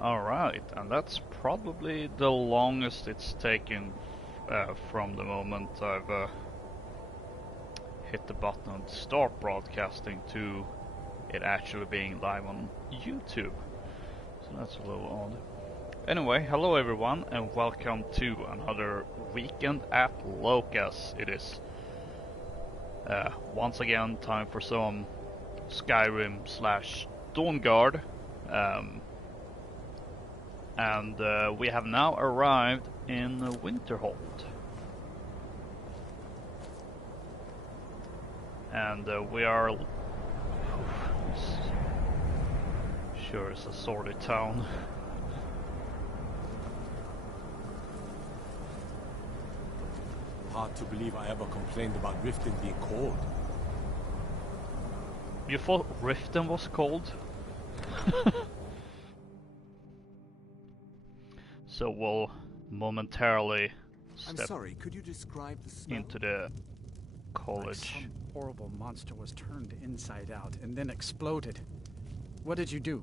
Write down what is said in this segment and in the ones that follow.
Alright, and that's probably the longest it's taken from the moment I've hit the button on start broadcasting to it actually being live on YouTube. So that's a little odd. Anyway, hello everyone and welcome to another weekend at Loka's. It is once again time for some Skyrim slash Dawnguard. And we have now arrived in Winterhold. And we are... Sure, it's a sordid town. Hard to believe I ever complained about Riften being cold. You thought Riften was cold? So we'll momentarily step could you describe the smell? into the college. Like some horrible monster was turned inside out and then exploded. What did you do?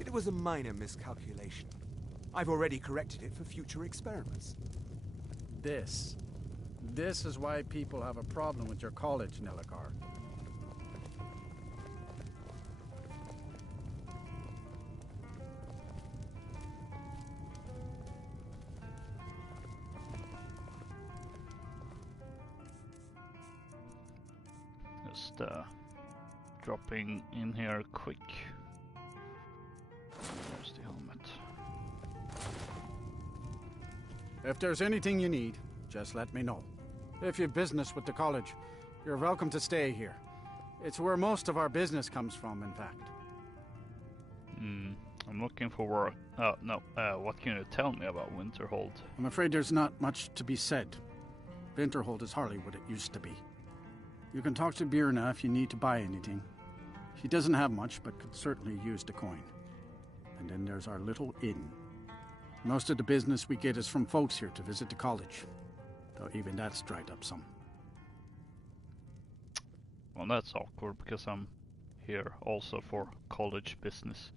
It was a minor miscalculation. I've already corrected it for future experiments. This is why people have a problem with your college, Nelligar. Just dropping in here quick. There's the helmet. If there's anything you need, just let me know. If you've business with the college, you're welcome to stay here. It's where most of our business comes from, in fact. I'm looking for work. Oh, no. What can you tell me about Winterhold? I'm afraid there's not much to be said. Winterhold is hardly what it used to be. You can talk to Birna if you need to buy anything. She doesn't have much, but could certainly use the coin. And then there's our little inn. Most of the business we get is from folks here to visit the college, though even that's dried up some. Well, that's awkward because I'm here also for college business.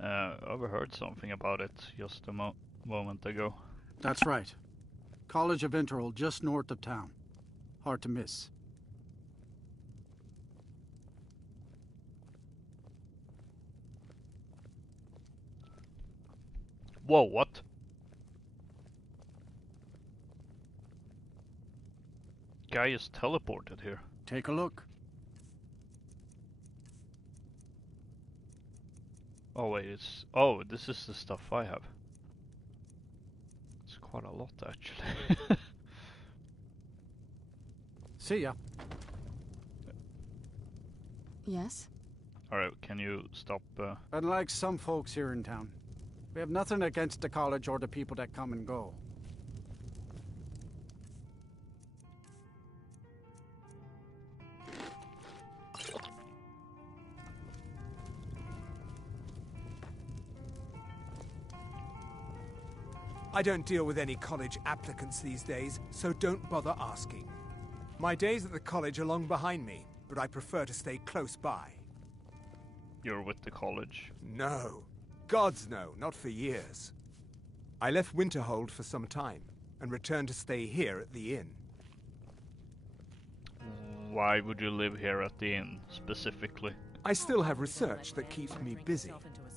I overheard something about it just a moment ago. That's right. College of Winterhold, just north of town. Hard to miss. Whoa, what? Guy is teleported here. Take a look. Oh wait, it's... Oh, this is the stuff I have. It's quite a lot actually. See ya. Yes? Alright, can you stop... Unlike some folks here in town, we have nothing against the college or the people that come and go. I don't deal with any college applicants these days, so don't bother asking. My days at the college are long behind me, but I prefer to stay close by. You're with the college? No. Gods no, not for years. I left Winterhold for some time, and returned to stay here at the inn. Why would you live here at the inn, specifically? I still have research that keeps me busy,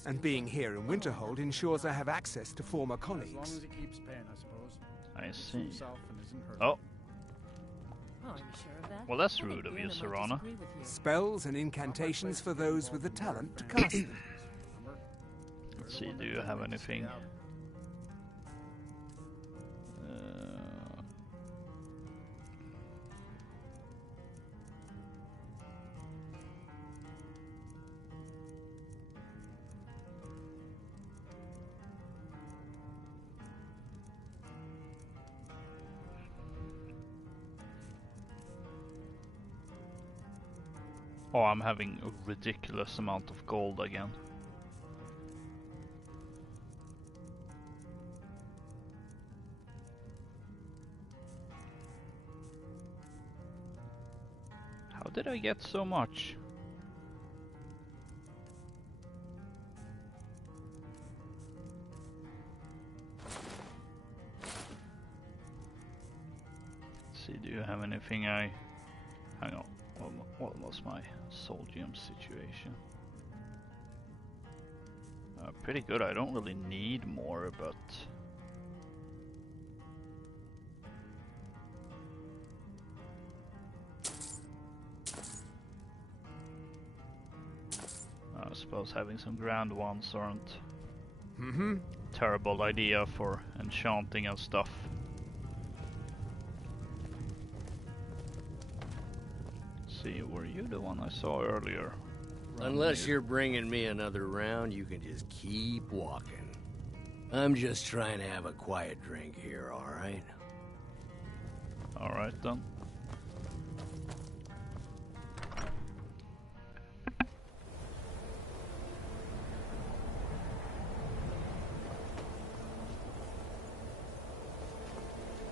and being here in Winterhold ensures I have access to former As long as colleagues. he keeps paying, I suppose. I see. Himself and isn't hurt. Oh, Oh, are you sure of that? well that's I think rude of you, Birna might Serana. disagree with you. Spells and incantations for those with the talent to cast them. Let's see, do you have anything? Oh, I'm having a ridiculous amount of gold again. How did I get so much? See, do you have anything Hang on. What was my soul gem situation? Pretty good. I don't really need more, but... I suppose having some grand ones aren't terrible idea for enchanting and stuff. See, were you the one I saw earlier? Unless you're bringing me another round, you can just keep walking. I'm just trying to have a quiet drink here, alright? Alright then.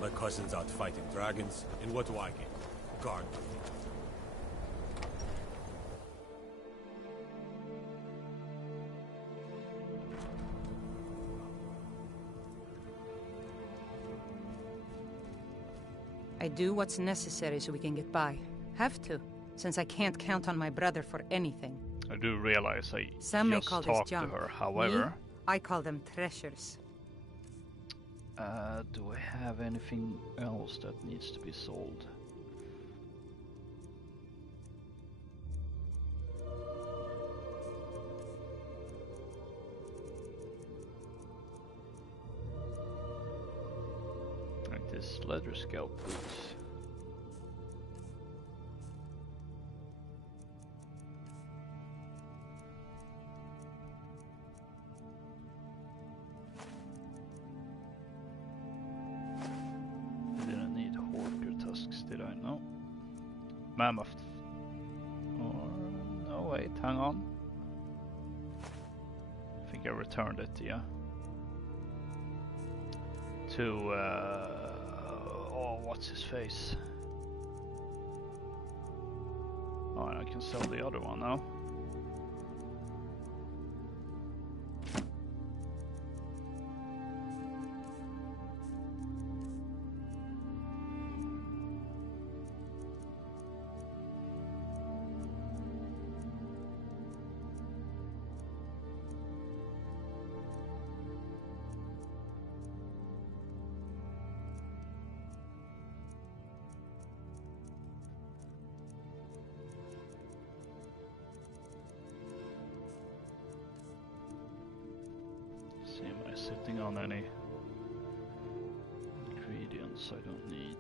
My cousin's out fighting dragons, and what do I get? Guard duty. I do what's necessary so we can get by. Have to, since I can't count on my brother for anything. I do realize I Some may just call this talked to junk. her, however... Me, I call them treasures. Do I have anything else that needs to be sold? Like this leather scalp boots. Did I know? Mammoth. Oh, no, wait, hang on. I think I returned it, yeah. To, oh, what's his face? Oh, and I can sell the other one now. Am I sitting on any ingredients I don't need?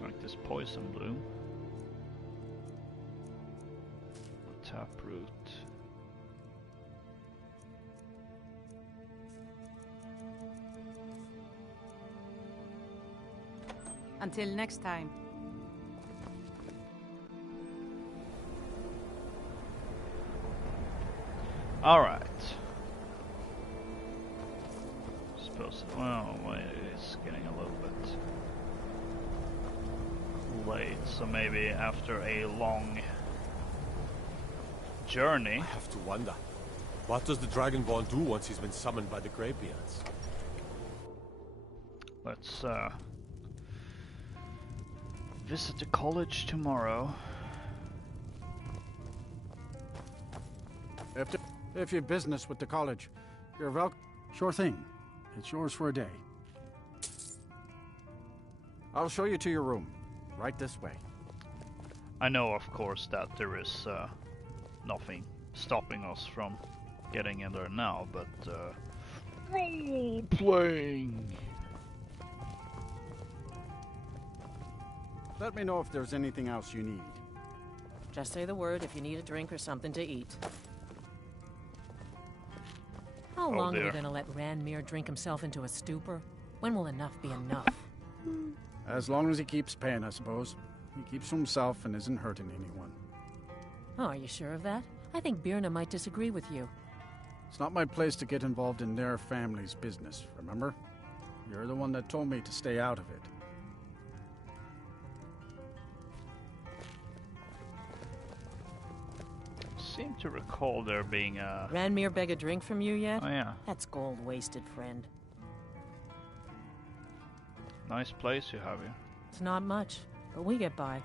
Like this poison bloom, taproot. Until next time. Alright. Suppose, well, it's getting a little bit late, so maybe after a long journey. I have to wonder, what does the Dragonborn do once he's been summoned by the Greybeards? Let's visit the college tomorrow. If you've business with the college, you're welcome. Sure thing. It's yours for a day. I'll show you to your room. Right this way. I know, of course, that there is nothing stopping us from getting in there now, but role-playing. Let me know if there's anything else you need. Just say the word if you need a drink or something to eat. How long are we going to let Ranmir drink himself into a stupor? When will enough be enough? As long as he keeps paying, I suppose. He keeps to himself and isn't hurting anyone. Oh, are you sure of that? I think Birna might disagree with you. It's not my place to get involved in their family's business, remember? You're the one that told me to stay out of it. seem to recall there being a... Ranmir beg a drink from you yet? Oh yeah. That's gold wasted, friend. Nice place you have here. It's not much, but we get by.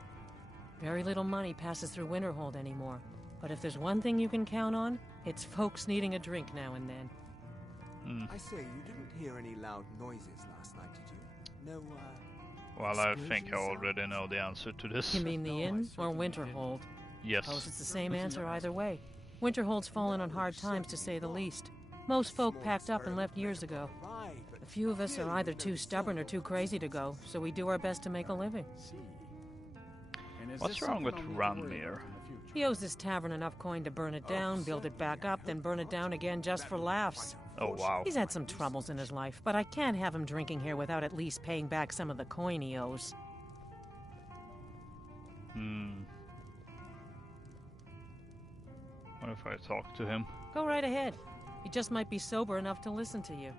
Very little money passes through Winterhold anymore. But if there's one thing you can count on, it's folks needing a drink now and then. I say, you didn't hear any loud noises last night, did you? No, Well, I think I already know the answer to this. You mean the inn or Winterhold? Yes. Suppose it's the same answer either way. Winterhold's fallen on hard times, to say the least. Most folk packed up and left years ago. A few of us are either too stubborn or too crazy to go, so we do our best to make a living. What's wrong with Ranmir? He owes this tavern enough coin to burn it down, build it back up, then burn it down again just for laughs. Oh, wow. He's had some troubles in his life, but I can't have him drinking here without at least paying back some of the coin he owes. What if I talk to him? Go right ahead. He just might be sober enough to listen to you.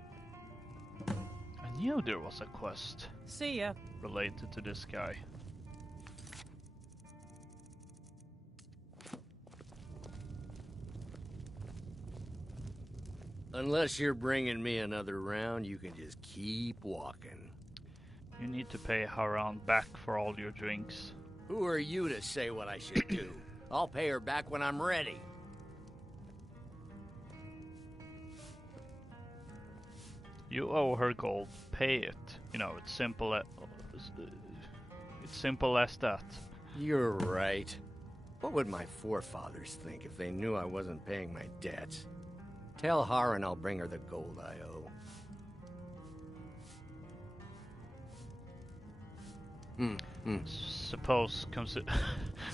I knew there was a quest See ya. related to this guy. Unless you're bringing me another round, you can just keep walking. You need to pay Haran back for all your drinks. Who are you to say what I should do? I'll pay her back when I'm ready. You owe her gold. Pay it. You know, it's simple as that. You're right. What would my forefathers think if they knew I wasn't paying my debts? Tell Haran I'll bring her the gold I owe. Suppose,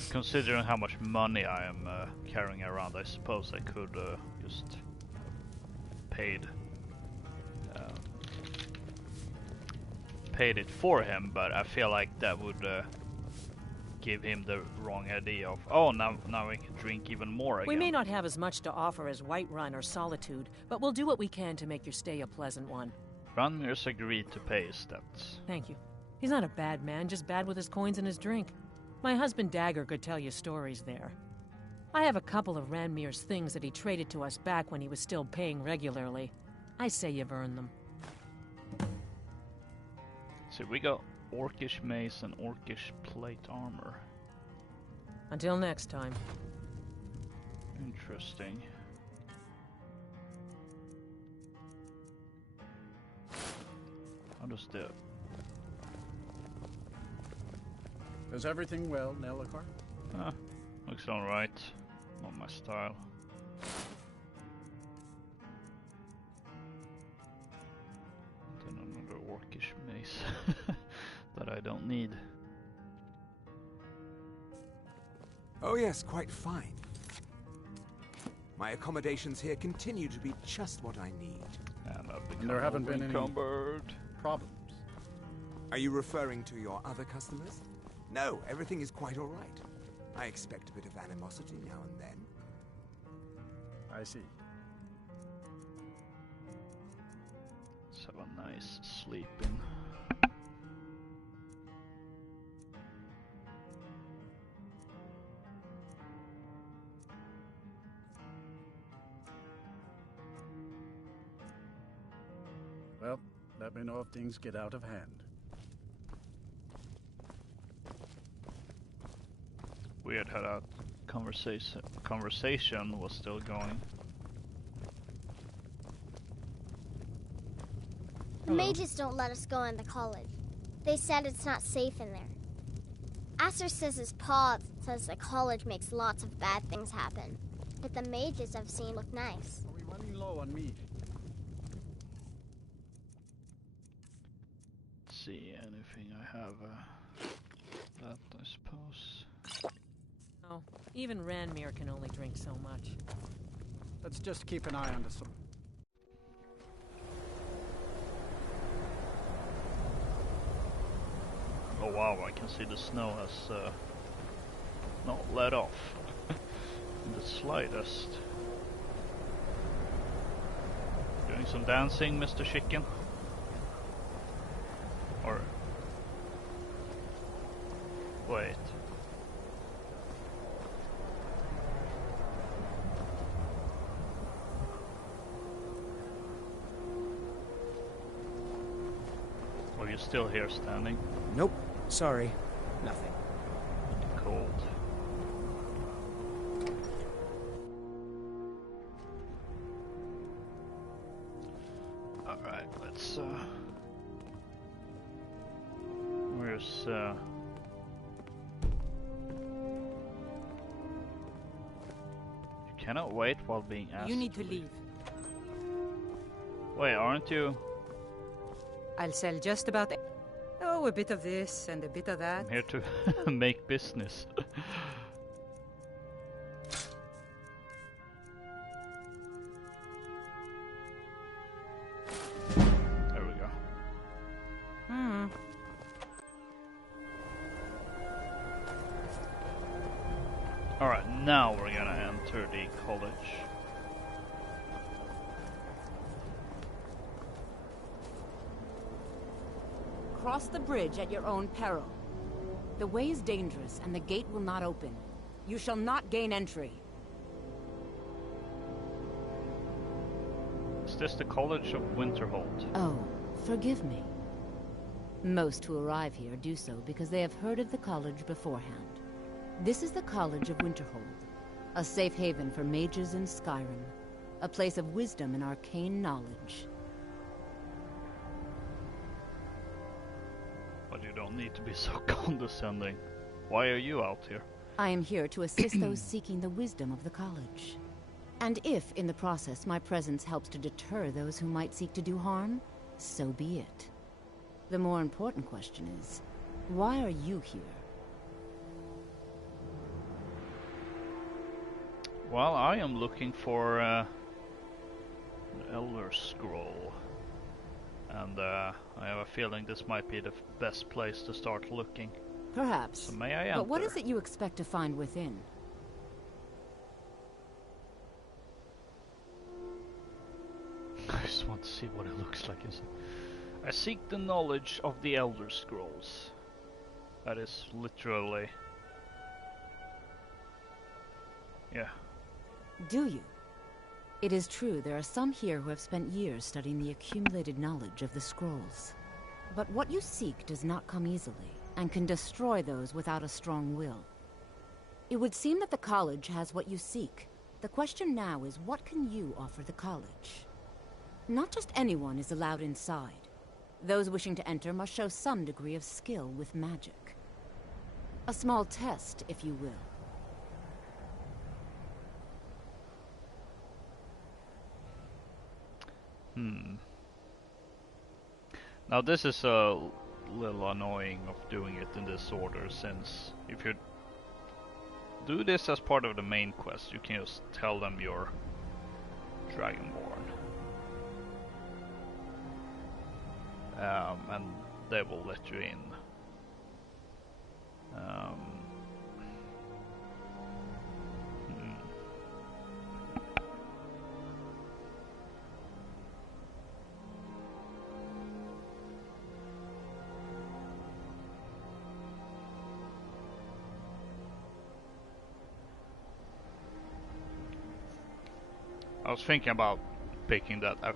considering how much money I am carrying around, I suppose I could just paid it for him, but I feel like that would give him the wrong idea of, oh, now I can drink even more again. We may not have as much to offer as Whiterun or Solitude, but we'll do what we can to make your stay a pleasant one. Ranmir's agreed to pay his debts. Thank you. He's not a bad man, just bad with his coins and his drink. My husband Dagger could tell you stories there. I have a couple of Ranmir's things that he traded to us back when he was still paying regularly. I say you've earned them. So we got Orcish mace and Orcish plate armor. Until next time. Interesting. How does the... Is everything well, Nelakar? Looks alright. Not my style. Then another Orcish mace that I don't need. Oh yes, quite fine. My accommodations here continue to be just what I need. And I've become there haven't been any encumbered. problems. Are you referring to your other customers? No, everything is quite all right. I expect a bit of animosity now and then. I see. Let's have a nice sleeping. Well, let me know if things get out of hand. Weird how that conversation was still going. The mages don't let us go in the college. They said it's not safe in there. Aster says his paw says the college makes lots of bad things happen. But the mages I've seen look nice. Are we running low on meat? Let's see, anything I have that I suppose. Oh, even Ranmir can only drink so much. Let's just keep an eye on the sun. Oh wow, I can see the snow has not let off in the slightest. Doing some dancing, Mr. Chicken? Or... wait. you still here standing? Nope. Sorry. Nothing. Cold. Alright, let's where's you cannot wait while being asked. You need to leave. Wait, aren't you? I'll sell just about... Oh, a bit of this and a bit of that. I'm here to make business. There we go. Alright, now we're gonna enter the college. Cross the bridge at your own peril. The way is dangerous, and the gate will not open. You shall not gain entry. Is this the College of Winterhold? Oh, forgive me. Most who arrive here do so because they have heard of the college beforehand. This is the College of Winterhold, a safe haven for mages in Skyrim, a place of wisdom and arcane knowledge. But you don't need to be so condescending. Why are you out here? I am here to assist those seeking the wisdom of the college. And if, in the process, my presence helps to deter those who might seek to do harm, so be it. The more important question is, why are you here? Well, I am looking for an Elder Scroll. And I have a feeling this might be the best place to start looking. Perhaps. So may I enter? But what is it you expect to find within? I just want to see what it looks like. I seek the knowledge of the Elder Scrolls. That is literally... yeah. Do you? It is true, there are some here who have spent years studying the accumulated knowledge of the scrolls. But what you seek does not come easily, and can destroy those without a strong will. It would seem that the college has what you seek. The question now is, what can you offer the college? Not just anyone is allowed inside. Those wishing to enter must show some degree of skill with magic. A small test, if you will. Now this is a little annoying of doing it in this order, since if you do this as part of the main quest, you can just tell them you're Dragonborn. And they will let you in. I was thinking about picking that. I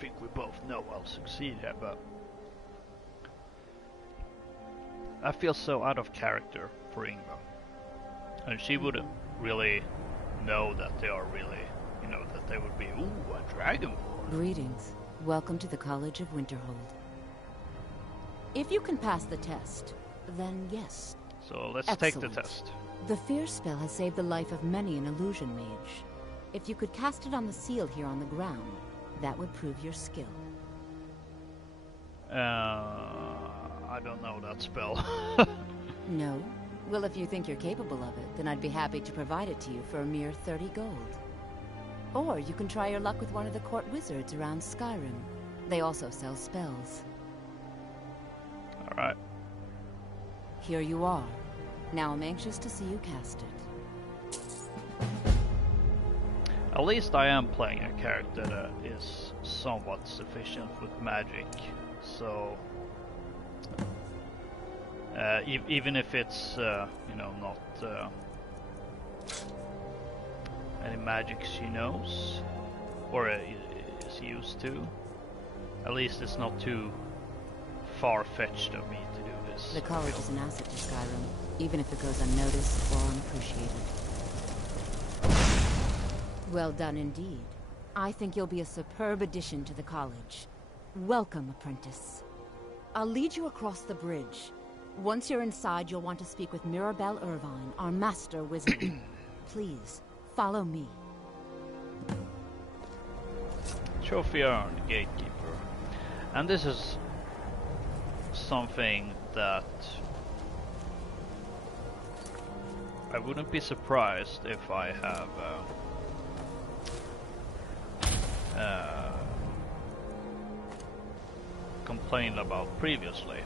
think we both know I'll succeed here, but I feel so out of character for Yngva. And she wouldn't really know that they are really, you know, that they would be, ooh, a Dragonborn. Greetings. Welcome to the College of Winterhold. If you can pass the test, then yes. So let's Excellent. take the test. The fear spell has saved the life of many an illusion mage. If you could cast it on the seal here on the ground, that would prove your skill. I don't know that spell. No? Well, if you think you're capable of it, then I'd be happy to provide it to you for a mere 30 gold. Or you can try your luck with one of the court wizards around Skyrim. They also sell spells. Alright. Here you are. Now I'm anxious to see you cast it. At least I am playing a character that is somewhat sufficient with magic, so even if it's you know, not any magic she knows or is used to, at least it's not too far-fetched of me to do this. The college is an asset to Skyrim, even if it goes unnoticed or unappreciated. Well done indeed. I think you'll be a superb addition to the college. Welcome, apprentice. I'll lead you across the bridge. Once you're inside, you'll want to speak with Mirabelle Irvine, our master wizard. Please, follow me. Trophy earned, gatekeeper. And this is something that I wouldn't be surprised if I have complained about previously.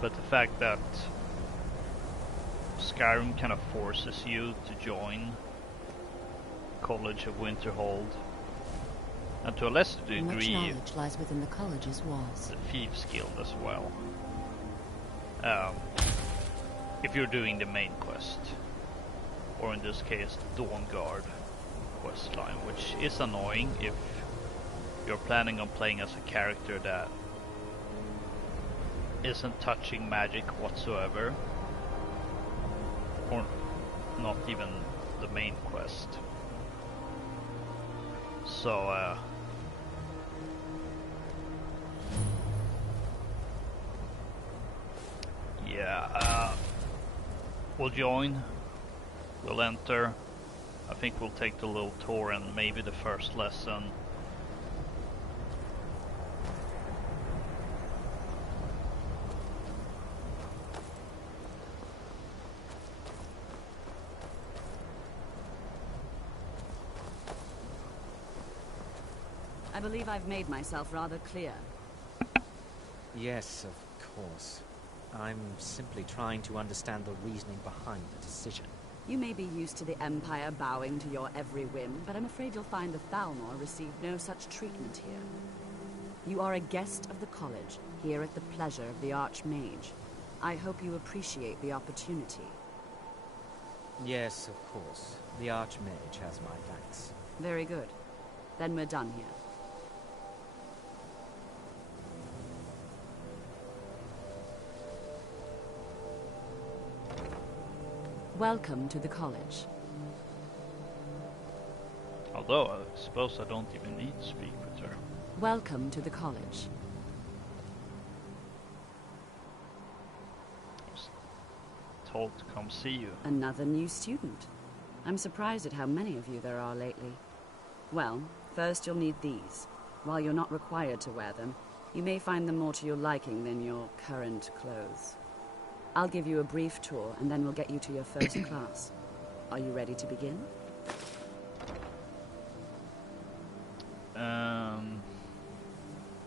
But the fact that Skyrim kind of forces you to join College of Winterhold, and to a lesser degree, much knowledge lies within the college's walls. The Thieves Guild as well. If you're doing the main quest, or in this case, the Dawnguard quest line, which is annoying if you're planning on playing as a character that isn't touching magic whatsoever, or not even the main quest. So yeah, we'll join, we'll enter. I think we'll take the little tour and maybe the first lesson. I believe I've made myself rather clear. Yes, of course. I'm simply trying to understand the reasoning behind the decision. You may be used to the Empire bowing to your every whim, but I'm afraid you'll find the Thalmor received no such treatment here. You are a guest of the college, here at the pleasure of the Archmage. I hope you appreciate the opportunity. Yes, of course. The Archmage has my thanks. Very good. Then we're done here. Welcome to the college. Although, I suppose I don't even need to speak with her. Welcome to the college. I was told to come see you. Another new student. I'm surprised at how many of you there are lately. Well, first you'll need these. While you're not required to wear them, you may find them more to your liking than your current clothes. I'll give you a brief tour, and then we'll get you to your first class. Are you ready to begin?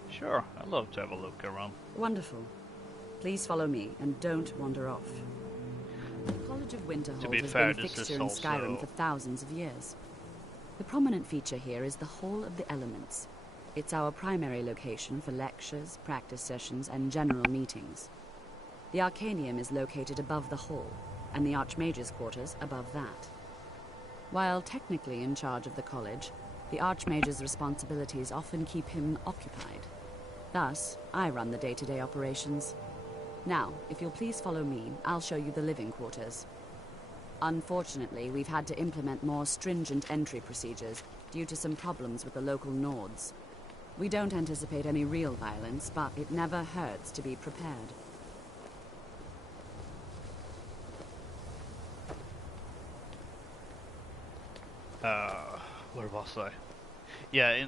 Sure. I'd love to have a look around. Wonderful. Please follow me, and don't wander off. The College of Winterhold has been a fixture in Skyrim for thousands of years. The prominent feature here is the Hall of the Elements. It's our primary location for lectures, practice sessions, and general meetings. The Arcanium is located above the hall, and the Archmage's quarters above that. While technically in charge of the college, the Archmage's responsibilities often keep him occupied. Thus, I run the day-to-day operations. Now, if you'll please follow me, I'll show you the living quarters. Unfortunately, we've had to implement more stringent entry procedures due to some problems with the local Nords. We don't anticipate any real violence, but it never hurts to be prepared. Where was I? Yeah,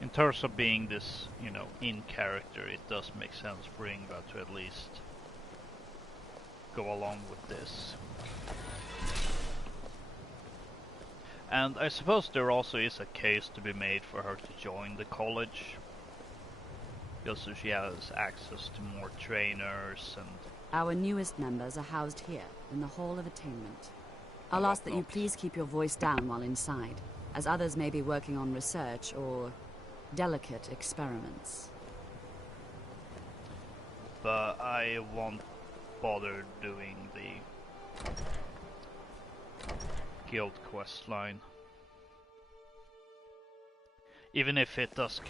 in terms of being this, you know, in character, it does make sense for Yngva to at least go along with this. And I suppose there also is a case to be made for her to join the college, just so she has access to more trainers and... Our newest members are housed here, in the Hall of Attainment. I'll ask that you please keep your voice down while inside, as others may be working on research or delicate experiments. But I won't bother doing the guild quest line. even if it does,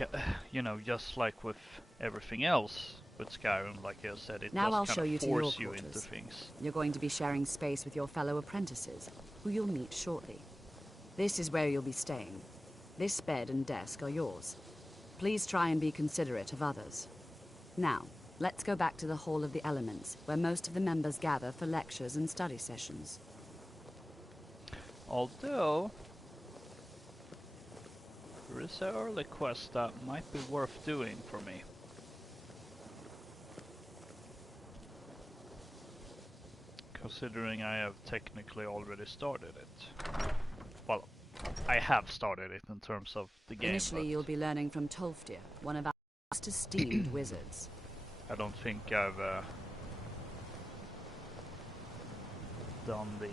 you know, just like with everything else with Skyrim, like I said, it Now I'll does show kind you of to your force you into quarters. things. You're going to be sharing space with your fellow apprentices, who you'll meet shortly. This is where you'll be staying. This bed and desk are yours. Please try and be considerate of others. Now, let's go back to the Hall of the Elements, where most of the members gather for lectures and study sessions. Although, there is an early quest that might be worth doing for me. Considering I have technically already started it. Well, I have started it in terms of the game. Initially, you'll be learning from Tolfdir, one of our most esteemed wizards. I don't think I've done the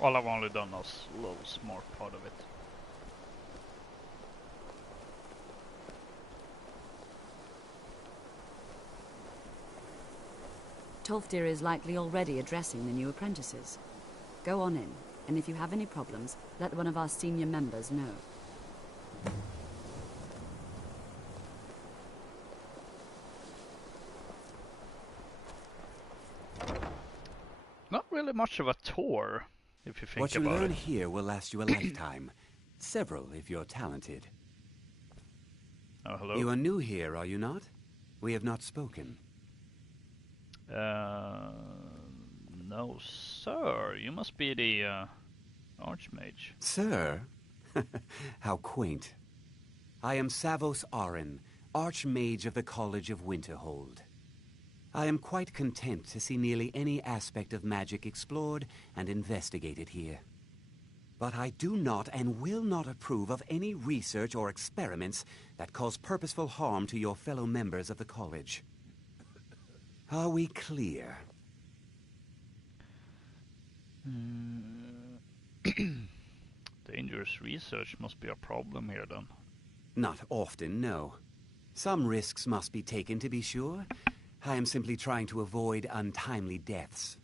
well, I've only done a little small part of it. Tolfdir is likely already addressing the new apprentices. Go on in, and if you have any problems, let one of our senior members know. Not really much of a tour, if you think what you about learn it. here will last you a lifetime. Several, if you're talented. Oh, hello. You are new here, are you not? We have not spoken. No, sir. You must be the Archmage. Sir? How quaint. I am Savos Arin, Archmage of the College of Winterhold. I am quite content to see nearly any aspect of magic explored and investigated here. But I do not and will not approve of any research or experiments that cause purposeful harm to your fellow members of the college. Are we clear? Dangerous research must be a problem here, then. Not often, no. Some risks must be taken, to be sure. I am simply trying to avoid untimely deaths.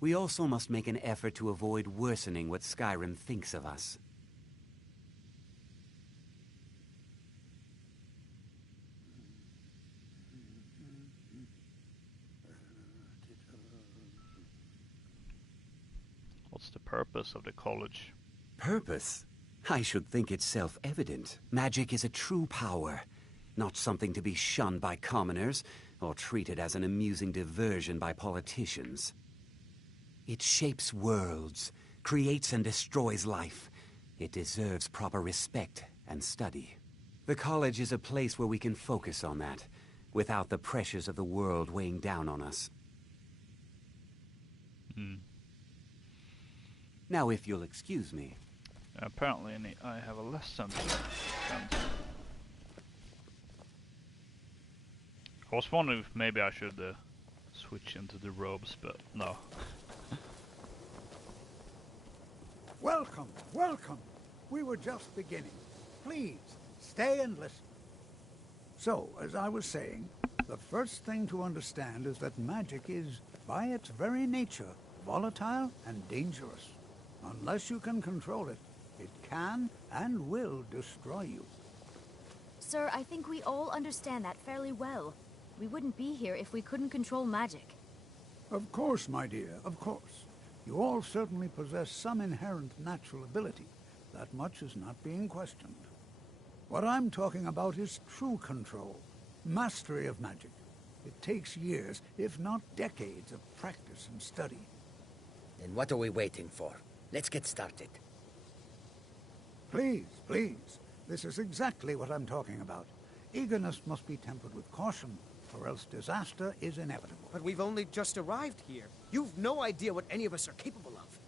We also must make an effort to avoid worsening what Skyrim thinks of us. What's the purpose of the college? Purpose? I should think it's self-evident. Magic is a true power, not something to be shunned by commoners or treated as an amusing diversion by politicians. It shapes worlds, creates and destroys life. It deserves proper respect and study. The college is a place where we can focus on that, without the pressures of the world weighing down on us. Now, if you'll excuse me. Apparently, I have a lesson to attend. I was wondering if maybe I should switch into the robes, but no. Welcome, welcome. We were just beginning. Please, stay and listen. So, as I was saying, the first thing to understand is that magic is, by its very nature, volatile and dangerous. Unless you can control it, it can and will destroy you. Sir, I think we all understand that fairly well. We wouldn't be here if we couldn't control magic. Of course, my dear, of course. You all certainly possess some inherent natural ability. That much is not being questioned. What I'm talking about is true control, mastery of magic. It takes years, if not decades, of practice and study. Then what are we waiting for? Let's get started. Please, please. This is exactly what I'm talking about. Eagerness must be tempered with caution, or else disaster is inevitable. But we've only just arrived here. You've no idea what any of us are capable of.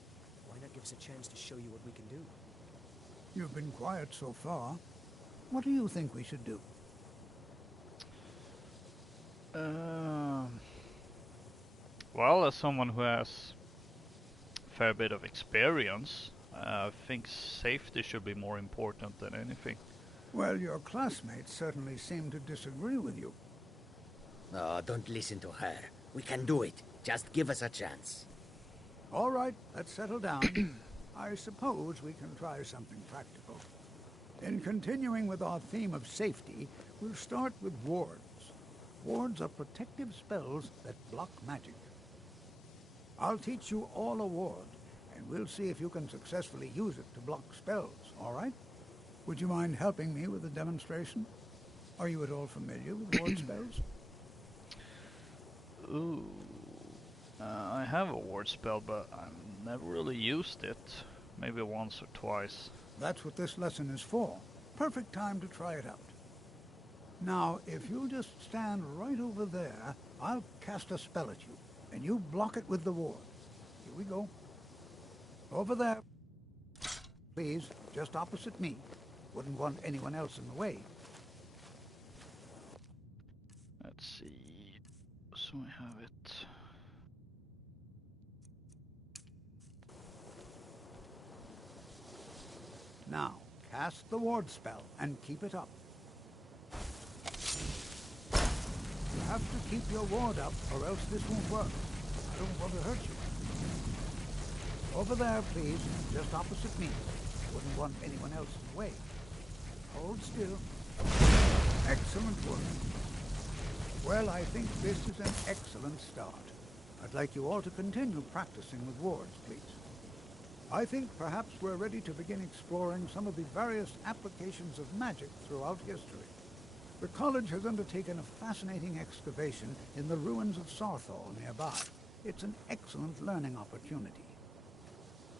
Why not give us a chance to show you what we can do? You've been quiet so far. What do you think we should do? Well, as someone who has a fair bit of experience, I think safety should be more important than anything. Well, your classmates certainly seem to disagree with you. Oh, don't listen to her. We can do it. Just give us a chance. All right, let's settle down. I suppose we can try something practical. In continuing with our theme of safety, we'll start with wards. Wards are protective spells that block magic. I'll teach you all a ward, and we'll see if you can successfully use it to block spells, all right? Would you mind helping me with the demonstration? Are you at all familiar with ward spells? Ooh. I have a ward spell, but I've never really used it. Maybe once or twice. That's what this lesson is for. Perfect time to try it out. Now, if you'll just stand right over there, I'll cast a spell at you, and you block it with the ward. Here we go. Over there. Please, just opposite me. Wouldn't want anyone else in the way. Let's see. So I have it. Now, cast the ward spell and keep it up. You have to keep your ward up or else this won't work. I don't want to hurt you. Over there, please, just opposite me. Wouldn't want anyone else in the way. Hold still. Excellent work. Well, I think this is an excellent start. I'd like you all to continue practicing with wards, please. I think perhaps we're ready to begin exploring some of the various applications of magic throughout history. The college has undertaken a fascinating excavation in the ruins of Sarthal nearby. It's an excellent learning opportunity.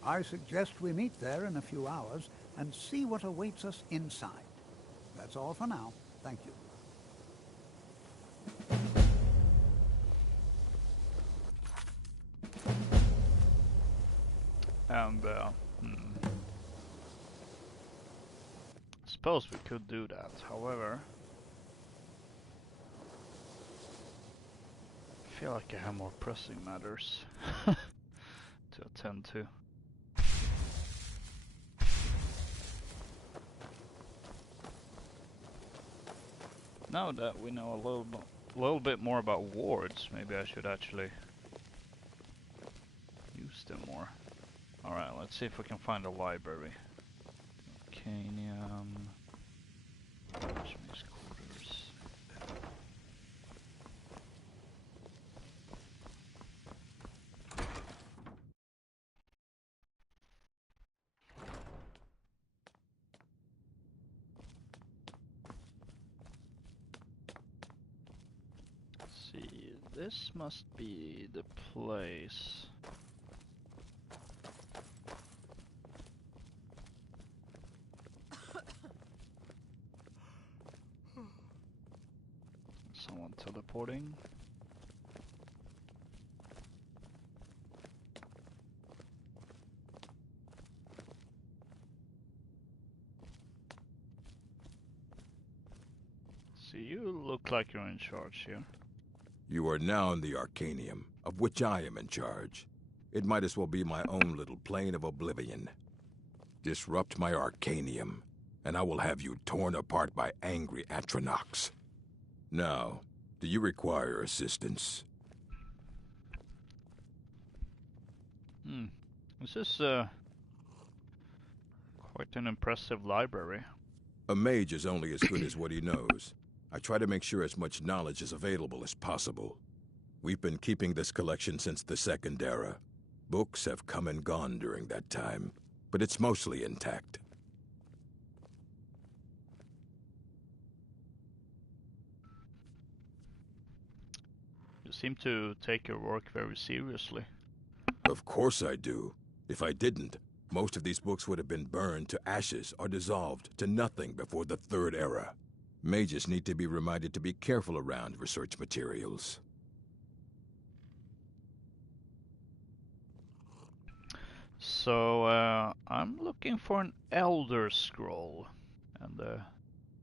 I suggest we meet there in a few hours and see what awaits us inside. That's all for now. Thank you. Suppose we could do that. However, I feel like I have more pressing matters to attend to. Now that we know a little bit more about wards, maybe I should actually use them more. Alright, let's see if we can find a library. Arcanium. Archmage's quarters. Let's see, this must be the place. Someone teleporting. So you look like you're in charge here. You are now in the Arcanium, of which I am in charge. It might as well be my own little plane of oblivion. Disrupt my Arcanium, and I will have you torn apart by angry Atronachs. Now, do you require assistance? This is quite an impressive library. A mage is only as good as what he knows. I try to make sure as much knowledge is available as possible. We've been keeping this collection since the Second Era. Books have come and gone during that time, but it's mostly intact. You seem to take your work very seriously. Of course I do. If I didn't, most of these books would have been burned to ashes or dissolved to nothing before the Third Era. Mages need to be reminded to be careful around research materials. So, I'm looking for an Elder Scroll. And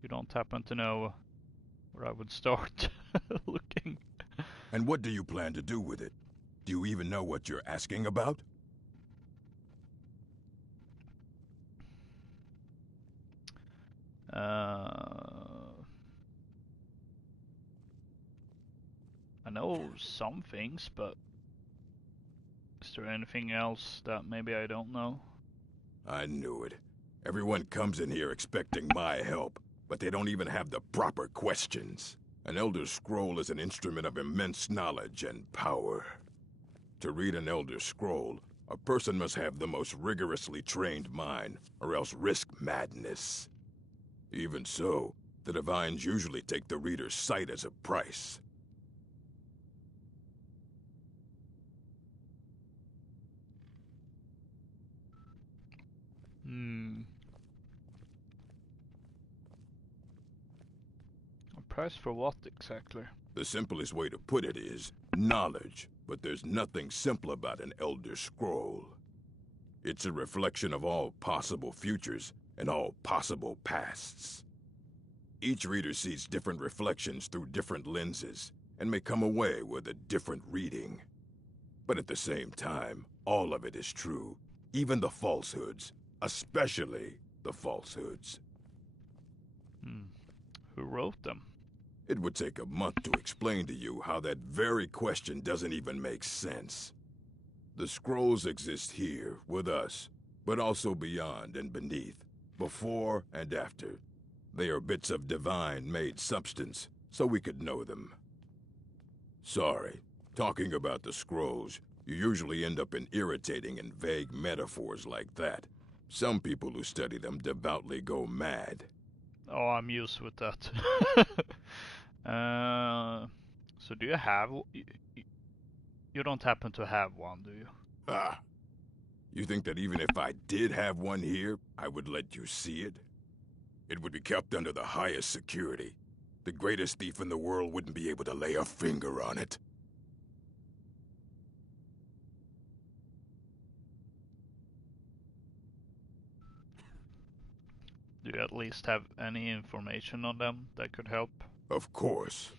you don't happen to know where I would start looking. And what do you plan to do with it? Do you even know what you're asking about? know some things, but is there anything else that maybe I don't know? I knew it. Everyone comes in here expecting my help, but they don't even have the proper questions. An Elder Scroll is an instrument of immense knowledge and power. To read an Elder Scroll, a person must have the most rigorously trained mind, or else risk madness. Even so, the Divines usually take the reader's sight as a price. A price for what exactly? The simplest way to put it is knowledge, but there's nothing simple about an Elder Scroll. It's a reflection of all possible futures and all possible pasts. Each reader sees different reflections through different lenses and may come away with a different reading. But at the same time, all of it is true, even the falsehoods, especially the falsehoods. Who wrote them? It would take a month to explain to you how that very question doesn't even make sense. The scrolls exist here, with us, but also beyond and beneath, before and after. They are bits of divine-made substance, so we could know them. Sorry, talking about the scrolls, you usually end up in irritating and vague metaphors like that. Some people who study them devoutly go mad. Oh, I'm used with that. So do you have... You don't happen to have one, do you? Ah. You think that even if I did have one here, I would let you see it? It would be kept under the highest security. The greatest thief in the world wouldn't be able to lay a finger on it. Do you at least have any information on them that could help? Of course.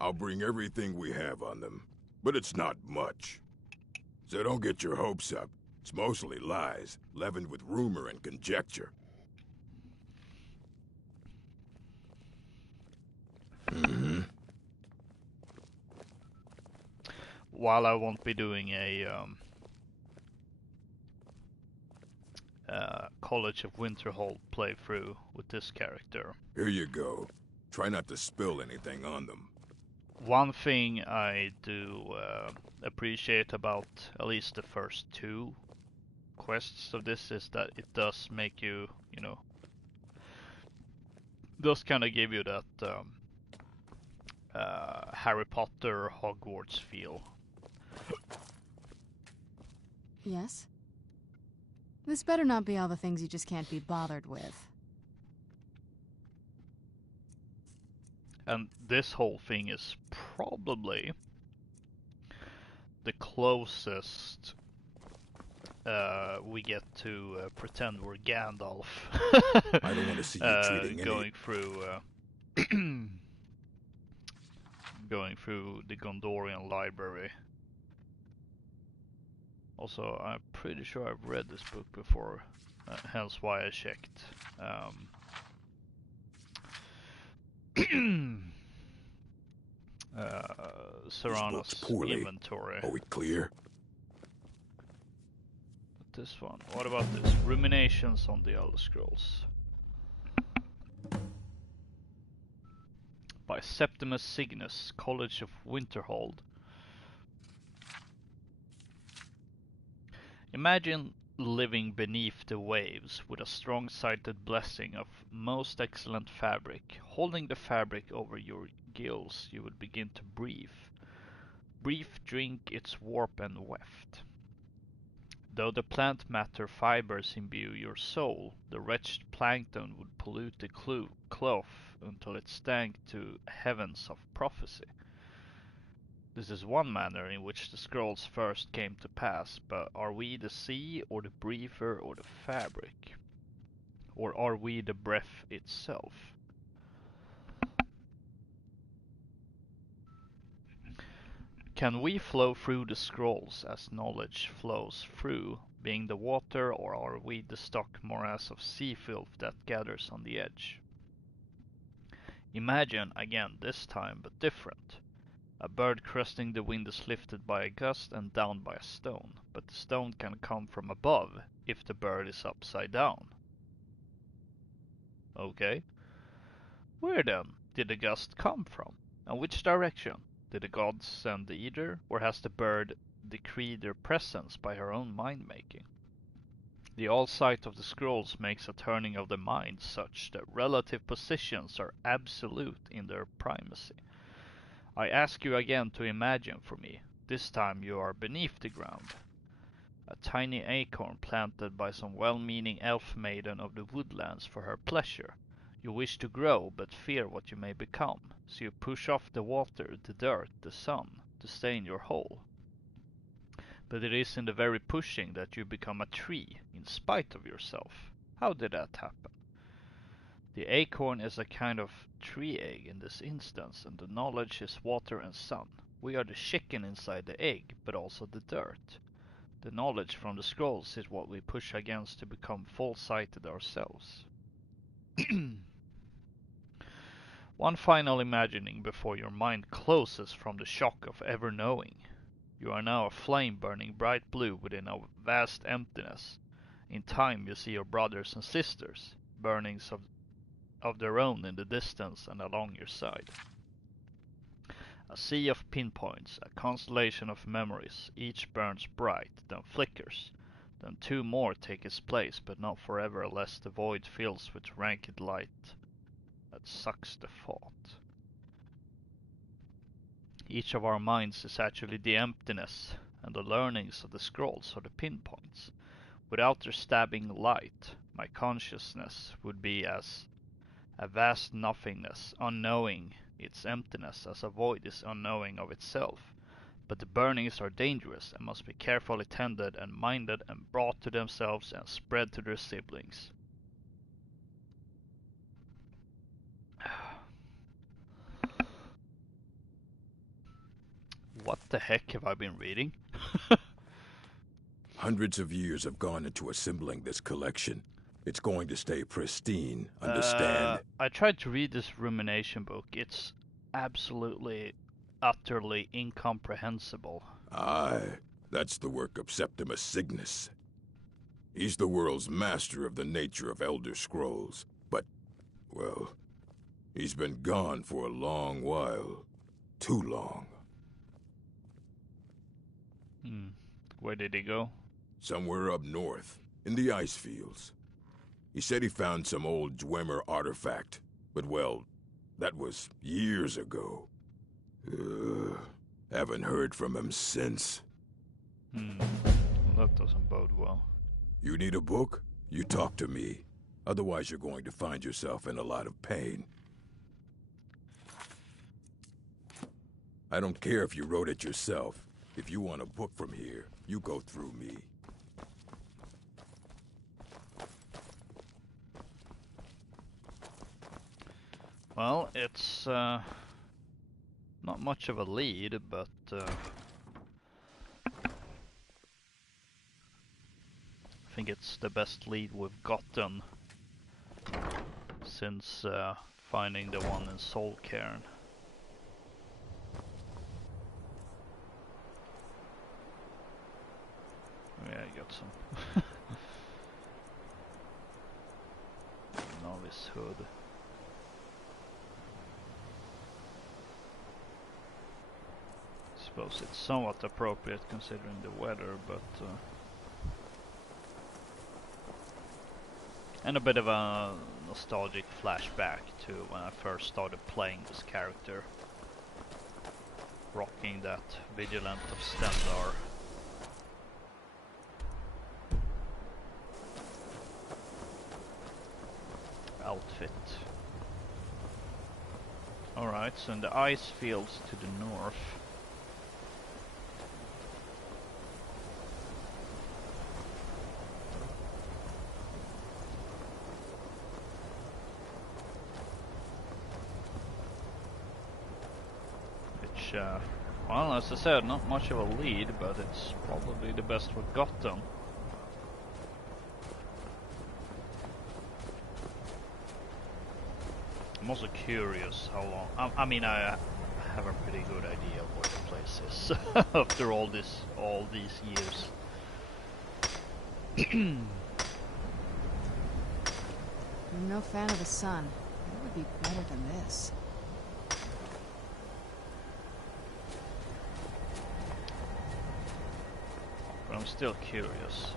I'll bring everything we have on them, but it's not much. So don't get your hopes up. It's mostly lies, leavened with rumor and conjecture. While I won't be doing a College of Winterhold playthrough with this character. Here you go. Try not to spill anything on them. One thing I do appreciate about at least the first two quests of this is that it does make you, you know, does kind of give you that Harry Potter Hogwarts feel. Yes? This better not be all the things you just can't be bothered with. And this whole thing is probably the closest we get to pretend we're Gandalf. I don't want to see you treating going through going through the Gondorian library. Also, I'm pretty sure I've read this book before, hence why I checked. Serrano's inventory. Are we clear? This one. What about this? Ruminations on the Elder Scrolls. By Septimus Cygnus, College of Winterhold. Imagine living beneath the waves with a strong-sighted blessing of most excellent fabric. Holding the fabric over your gills, you would begin to breathe. Drink its warp and weft. Though the plant matter fibers imbue your soul, the wretched plankton would pollute the cloth until it stank to heavens of prophecy. This is one manner in which the scrolls first came to pass, but are we the sea, or the breather, or the fabric? Or are we the breath itself? Can we flow through the scrolls as knowledge flows through, being the water, or are we the stock morass of sea filth that gathers on the edge? Imagine, again this time, but different. A bird cresting the wind is lifted by a gust and down by a stone, but the stone can come from above if the bird is upside down. Okay. Where then did the gust come from? And which direction? Did the gods send either, or has the bird decreed their presence by her own mind-making? The all-sight of the scrolls makes a turning of the mind such that relative positions are absolute in their primacy. I ask you again to imagine for me. This time you are beneath the ground. A tiny acorn planted by some well-meaning elf maiden of the woodlands for her pleasure. You wish to grow, but fear what you may become, so you push off the water, the dirt, the sun, to stay in your hole. But it is in the very pushing that you become a tree, in spite of yourself. How did that happen? The acorn is a kind of tree egg in this instance, and the knowledge is water and sun. We are the chicken inside the egg, but also the dirt. The knowledge from the scrolls is what we push against to become full-sighted ourselves. One final imagining before your mind closes from the shock of ever knowing. You are now a flame burning bright blue within a vast emptiness. In time you see your brothers and sisters, burnings of their own in the distance and along your side. A sea of pinpoints, a constellation of memories, each burns bright, then flickers. Then two more take its place, but not forever, lest the void fills with ranked light that sucks the thought. Each of our minds is actually the emptiness, and the learnings of the scrolls are the pinpoints. Without their stabbing light, my consciousness would be as a vast nothingness, unknowing its emptiness as a void is unknowing of itself. But the burnings are dangerous and must be carefully tended and minded and brought to themselves and spread to their siblings. What the heck have I been reading? Hundreds of years have gone into assembling this collection. It's going to stay pristine, understand? I tried to read this rumination book. It's absolutely, utterly incomprehensible. Aye, that's the work of Septimus Cygnus. He's the world's master of the nature of Elder Scrolls, but, well, he's been gone for a long while. Too long. Where did he go? Somewhere up north, in the ice fields. He said he found some old Dwemer artifact, but well, that was years ago. Haven't heard from him since. Well, that doesn't bode well. You need a book? You talk to me. Otherwise you're going to find yourself in a lot of pain. I don't care if you wrote it yourself. If you want a book from here, you go through me. Well, it's not much of a lead, but I think it's the best lead we've gotten since finding the one in Soul Cairn. Yeah, I got some. Novice hood. Suppose it's somewhat appropriate considering the weather, but and a bit of a nostalgic flashback to when I first started playing this character, rocking that Vigilant of Stendarr. Outfit. Alright, so in the ice fields to the north. Which, well, as I said, not much of a lead, but it's probably the best we've gotten. I'm also curious how long. I mean, I have a pretty good idea of where the place is after all these years. I'm no fan of the sun. It would be better than this. But I'm still curious.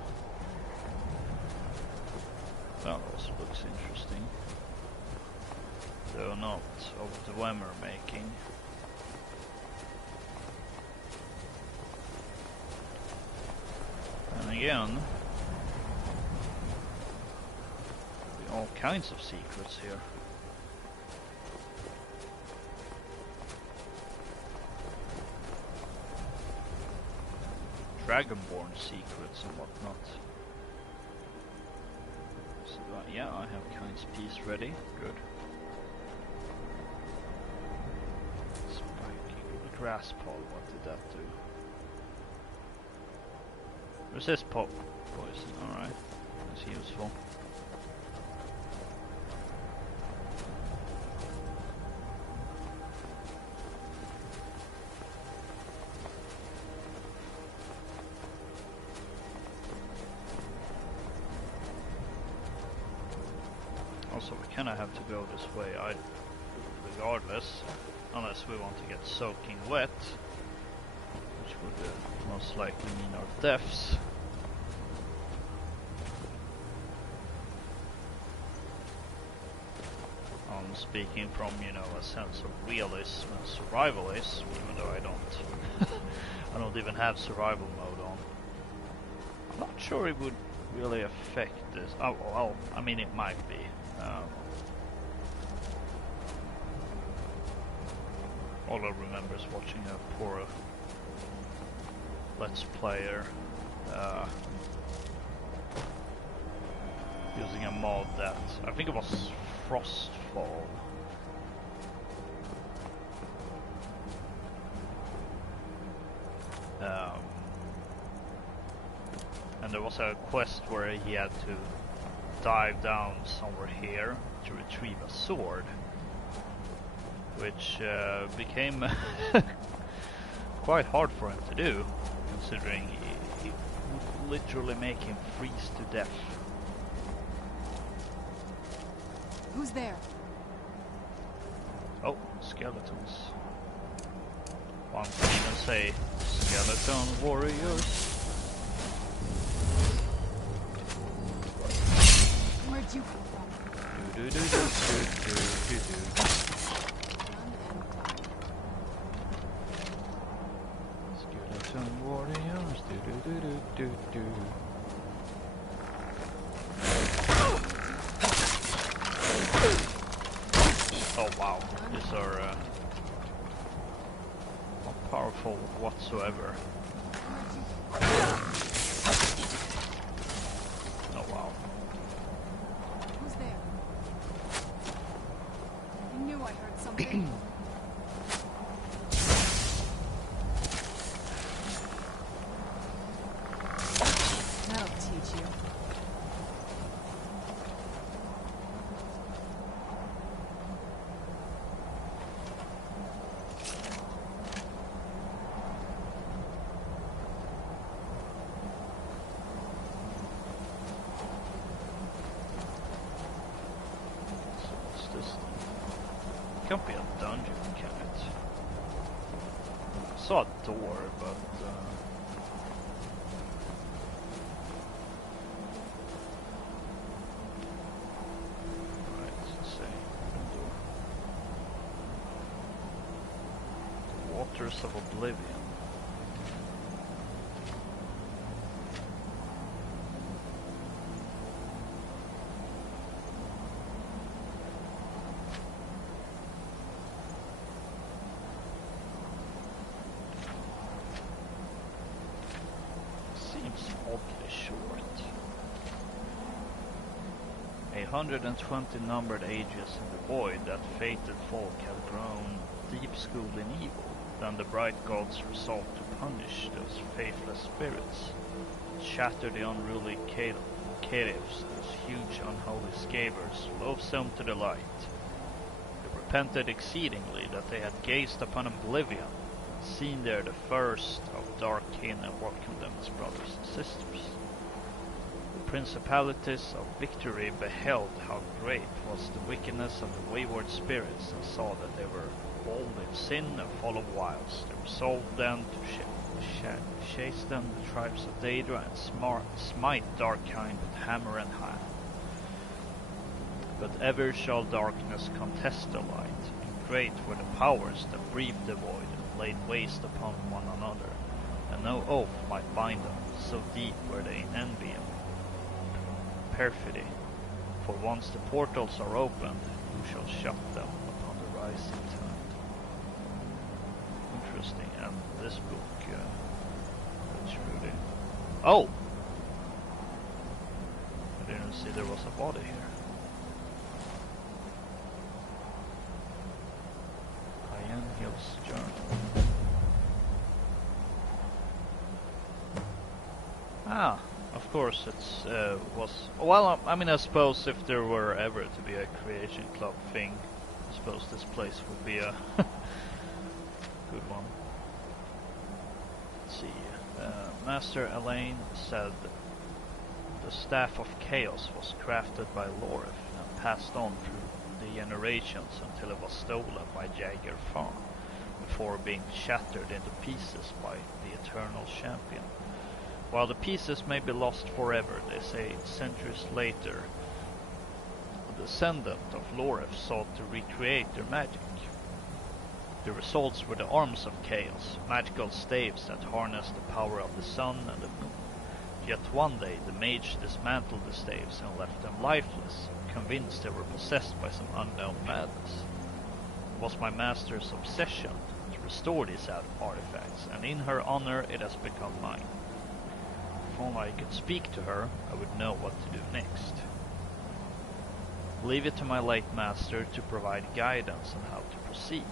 That also looks interesting. Though not of the Wemmer making. And again, all kinds of secrets here. Dragonborn secrets and whatnot. So yeah, I have Kind's piece ready. Good. Spike grass pod. What did that do? Resist pop poison. All right, that's useful. Also, we kind of have to go this way, regardless, unless we want to get soaking wet, which would most likely mean our deaths. Speaking from, a sense of realism and survivalism, even though I don't even have survival mode on. I'm not sure it would really affect this. Oh, well, I mean, it might be. All I remember is watching a poor Let's Player using a mod that, I think it was Frostfall. And there was a quest where he had to dive down somewhere here to retrieve a sword, which became quite hard for him to do, considering he would literally make him freeze to death. Who's there? Oh, skeletons. One can even say skeleton warriors. Where'd you come from? Do do do do do do do do. Skeleton warriors. Do do do do do do. Oh wow, these are not powerful whatsoever. Oh wow. Who's there? I knew I heard something. That'll teach you. Can't be a dungeon, can it? I saw a door, but right, let's see. The Waters of Oblivion. Oddly short. 120 numbered ages in the void, that fated folk have grown deep-schooled in evil. Then the bright gods resolved to punish those faithless spirits, shatter the unruly caitiffs, those huge unholy scavers, loathsome to the light. The repented exceedingly that they had gazed upon oblivion, and seen there the first of dark kin, and welcomed them as brothers and sisters. The principalities of victory beheld how great was the wickedness of the wayward spirits, and saw that they were all in sin and full of wiles. They resolved then to chasten the tribes of Daedra and smite dark kind with hammer and hand. But ever shall darkness contest the light, and great were the powers that breathed the void and laid waste upon one another, and no oath might bind them, so deep were they in envy and perfidy. For once the portals are opened, who shall shut them upon the rising tide? Interesting, and this book, which really... Oh! I didn't see there was a body here. Hill's journal. Ah, of course it's was... Well, I mean, I suppose if there were ever to be a creation club thing, I suppose this place would be a good one. Let's see. Master Elaine said the Staff of Chaos was crafted by Lorif and passed on through the generations until it was stolen by Jagger Farm, before being shattered into pieces by the Eternal Champion. While the pieces may be lost forever, they say centuries later, a descendant of Lorif sought to recreate their magic. The results were the Arms of Chaos, magical staves that harnessed the power of the sun and the moon. Yet one day the mage dismantled the staves and left them lifeless, convinced they were possessed by some unknown madness. It was my master's obsession to restore these artifacts, and in her honor it has become mine. If only I could speak to her, I would know what to do next. Leave it to my late master to provide guidance on how to proceed.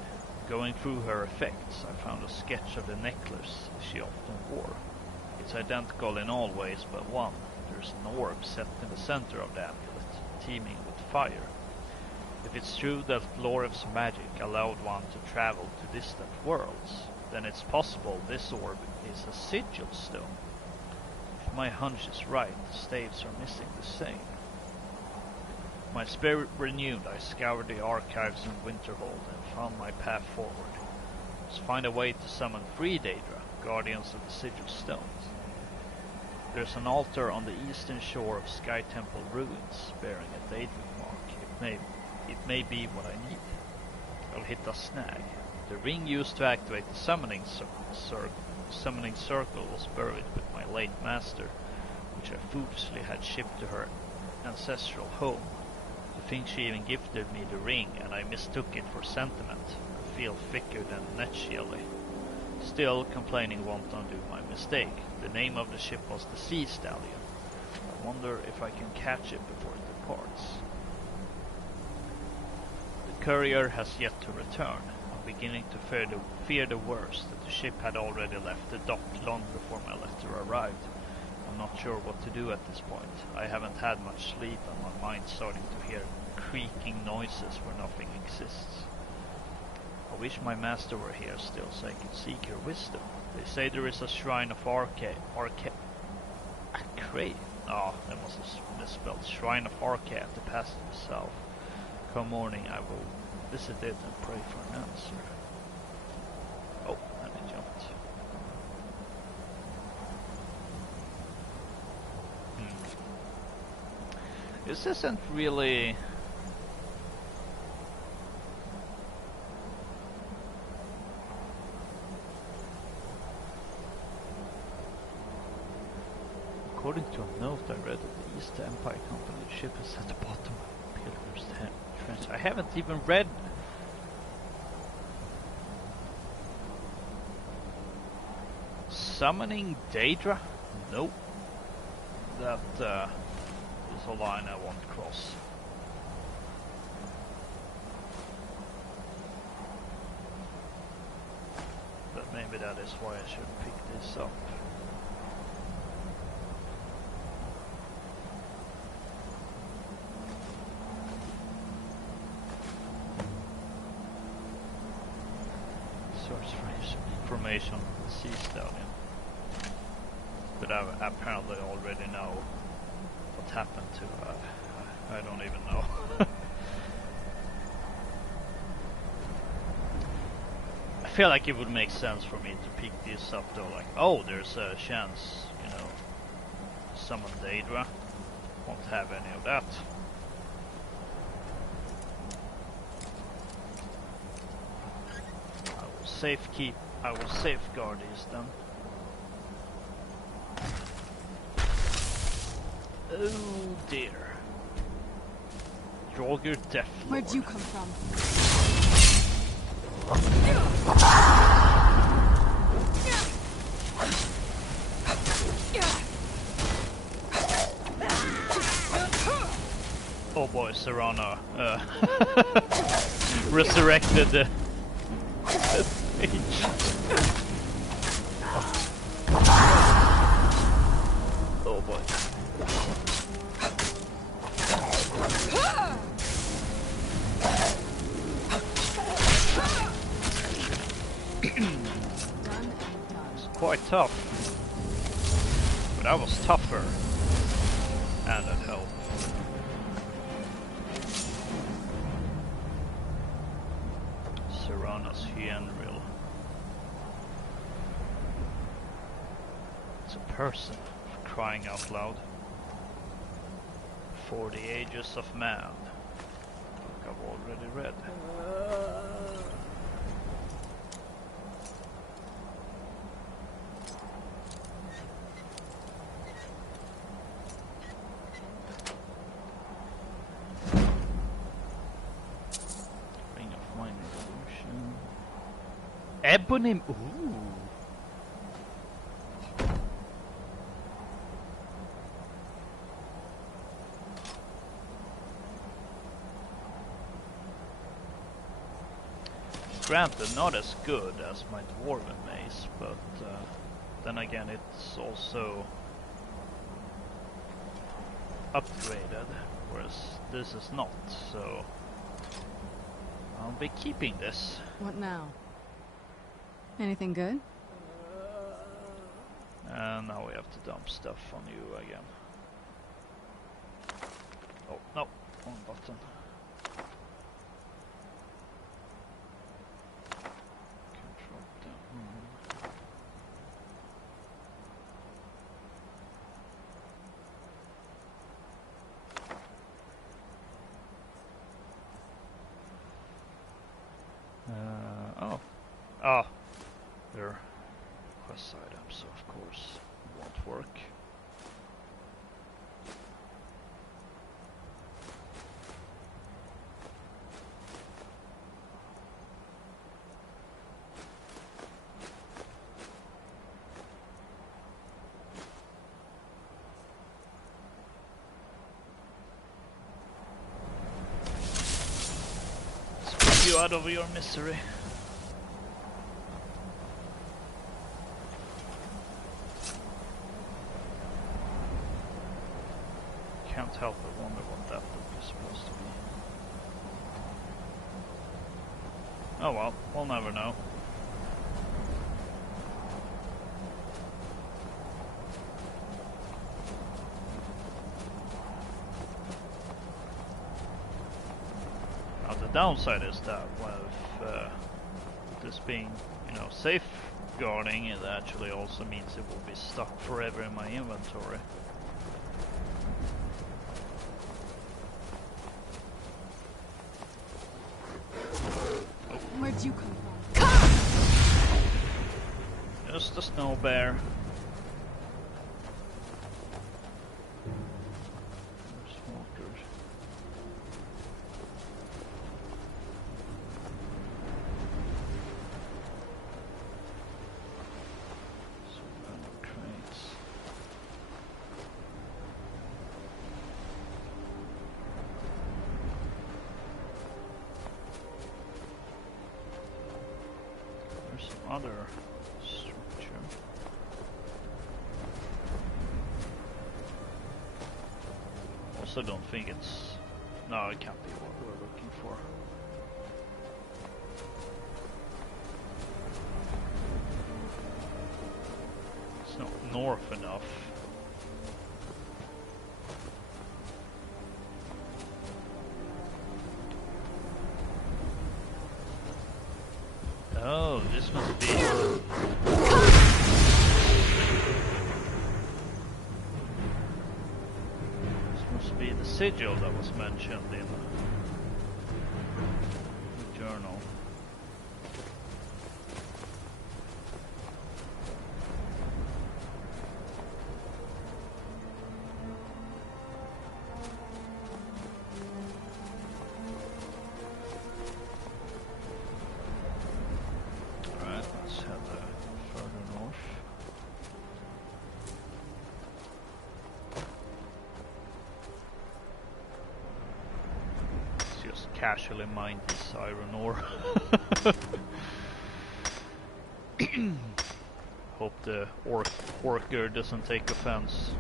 Going through her effects, I found a sketch of the necklace she often wore. It's identical in all ways but one. There's an orb set in the center of the amulet, teeming with fire. If it's true that Lorif's magic allowed one to travel to distant worlds, then it's possible this orb is a sigil stone. If my hunch is right, the staves are missing the same. My spirit renewed, I scoured the archives in Winterhold and found my path forward. Must find a way to summon 3 Daedra, guardians of the sigil stones. There's an altar on the eastern shore of Sky Temple ruins, bearing a Daedric mark. It may be what I need. I'll hit a snag. The ring used to activate the summoning circle was buried with my late master, which I foolishly had shipped to her ancestral home. To think she even gifted me the ring, and I mistook it for sentiment. I feel thicker than nutshell. Still, complaining won't undo my mistake. The name of the ship was the Sea Stallion. I wonder if I can catch it before it departs. The courier has yet to return. I'm beginning to fear the worst, that the ship had already left the dock long before my letter arrived. I'm not sure what to do at this point. I haven't had much sleep, and my mind's starting to hear creaking noises where nothing exists. I wish my master were here still, so I could seek her wisdom. They say there is a shrine of that must have misspelled. Shrine of Arca at the passage south. Come morning, I will visit it and pray for an answer. Oh, and I jumped. This isn't really... According to a note I read at the East Empire Company, the ship is at the bottom of Pillar's Trench. I haven't even read... Summoning Daedra? Nope. That is a line I won't cross. But maybe that is why I should pick this up. Search for information on the sea stallion. But I apparently already know what happened to I don't even know. I feel like it would make sense for me to pick this up though, like, oh, there's a chance, you know, summon Daedra. Won't have any of that. I will safeguard these then. Oh dear. Draugr Death Lord. Where'd you come from? Oh boy, Serana resurrected the mage. Oh boy. It's quite tough. But I was tougher. And that helped. Serana's Henril. It's a person, for crying out loud. For the Ages of Man. Book I've already read. Ebony. Ooh. Granted, not as good as my dwarven mace, but then again, it's also upgraded, whereas this is not. So I'll be keeping this. What now? Anything good? And now we have to dump stuff on you again. Oh, no. Wrong button. Can't drop that one. Oh. Ah. They're quest items, so of course won't work. Let's put you out of your misery. Can't help but wonder what that book is supposed to be. Oh well, we'll never know. Now the downside is that with this being, you know, safeguarding, it actually also means it will be stuck forever in my inventory. Where'd you come from? Just a snow bear. There's walkers. Some random crates. There's some other structure. Also don't think it's... No, it can't be what we're looking for. not north enough. Oh, this must be... This must be the sigil that was mentioned in the journal. Casually mine this iron ore. Hope the orker doesn't take offense.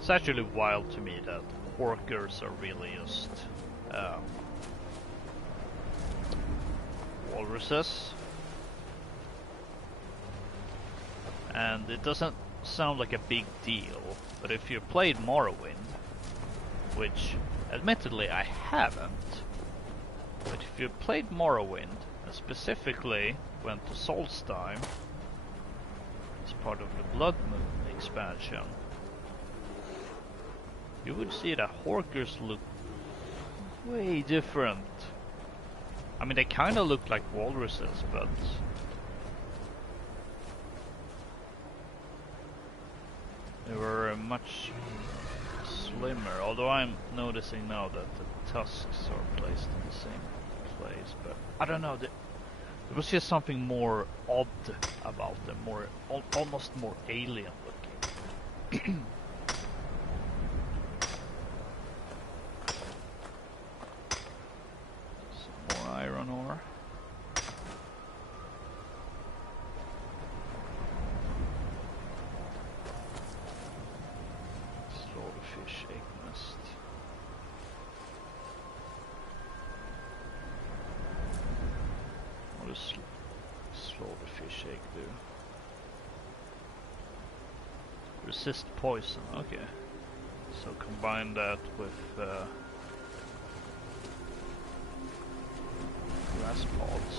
It's actually wild to me that orkers are really just walruses, and it doesn't sound like a big deal, but if you played Morrowind, which admittedly I haven't, but if you played Morrowind and specifically went to Solstheim as part of the Blood Moon expansion, you would see that orkers look way different. I mean, they kinda look like walruses, but they were much slimmer, although I'm noticing now that the tusks are placed in the same place, but I don't know, there was just something more odd about them, almost more alien looking. Some more iron ore. Fish egg nest. What does slaughterfish egg do? Resist poison. Okay. So combine that with grass pods.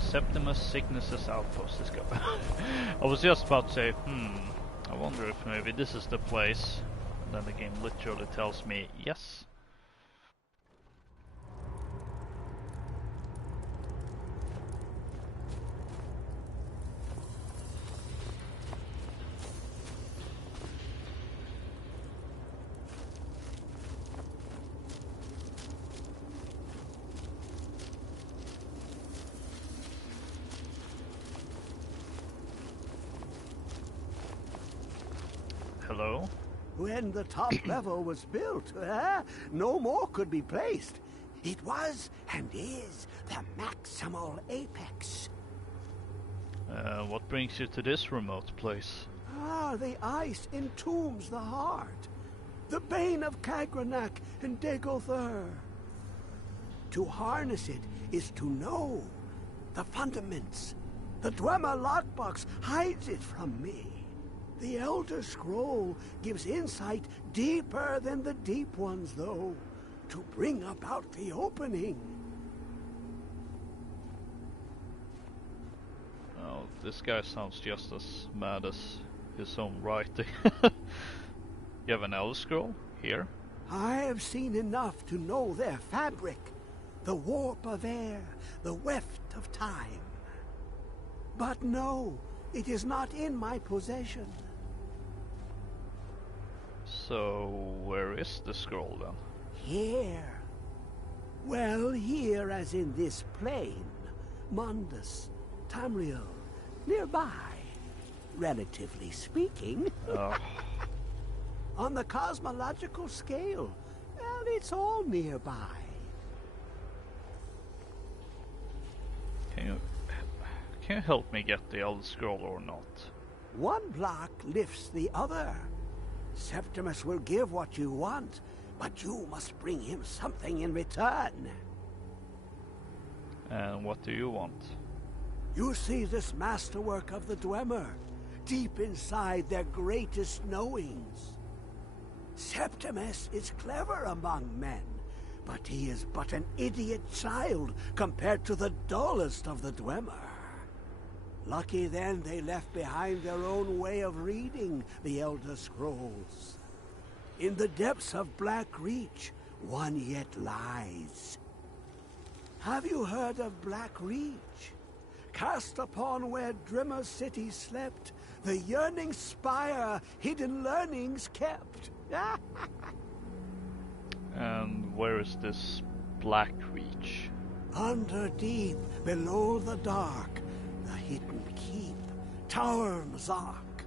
Septimus Cygnus' outpost is going. I was just about to say, I wonder if maybe this is the place. And then the game literally tells me yes. Hello? When the top level was built, no more could be placed. It was and is the maximal apex. What brings you to this remote place? The ice entombs the heart. The bane of Kagranak and Degolthur. To harness it is to know the fundaments. The Dwemer lockbox hides it from me. The Elder Scroll gives insight deeper than the deep ones, though, to bring about the opening. Oh, this guy sounds just as mad as his own writing. You have an Elder Scroll here? I have seen enough to know their fabric, the warp of air, the weft of time. But no, it is not in my possession. So, where is the scroll then? Here. Well, here as in this plane. Mundus, Tamriel, nearby. Relatively speaking. Oh. On the cosmological scale, well, it's all nearby. Can you help me get the Elder Scroll or not? One block lifts the other. Septimus will give what you want, but you must bring him something in return. And what do you want? You see this masterwork of the Dwemer, deep inside their greatest knowings. Septimus is clever among men, but he is but an idiot child compared to the dullest of the Dwemer. Lucky then they left behind their own way of reading the Elder Scrolls. In the depths of Black Reach, one yet lies. Have you heard of Black Reach? Cast upon where Drimmer City slept, the yearning spire hidden learnings kept. And where is this Black Reach? Under deep, below the dark, the hidden keep, Tower Mazark.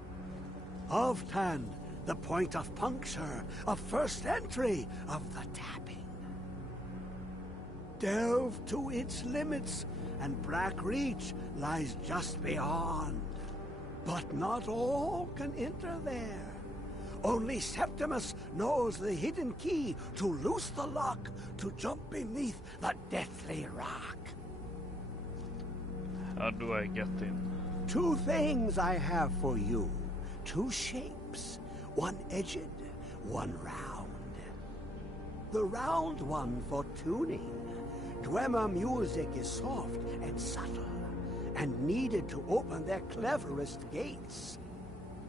Ovtan, the point of puncture, of first entry, of the tapping. Delve to its limits, and Black Reach lies just beyond. But not all can enter there. Only Septimus knows the hidden key to loose the lock, to jump beneath the deathly rock. How do I get in? 2 things I have for you. 2 shapes. One edged, one round. The round one for tuning. Dwemer music is soft and subtle, and needed to open their cleverest gates.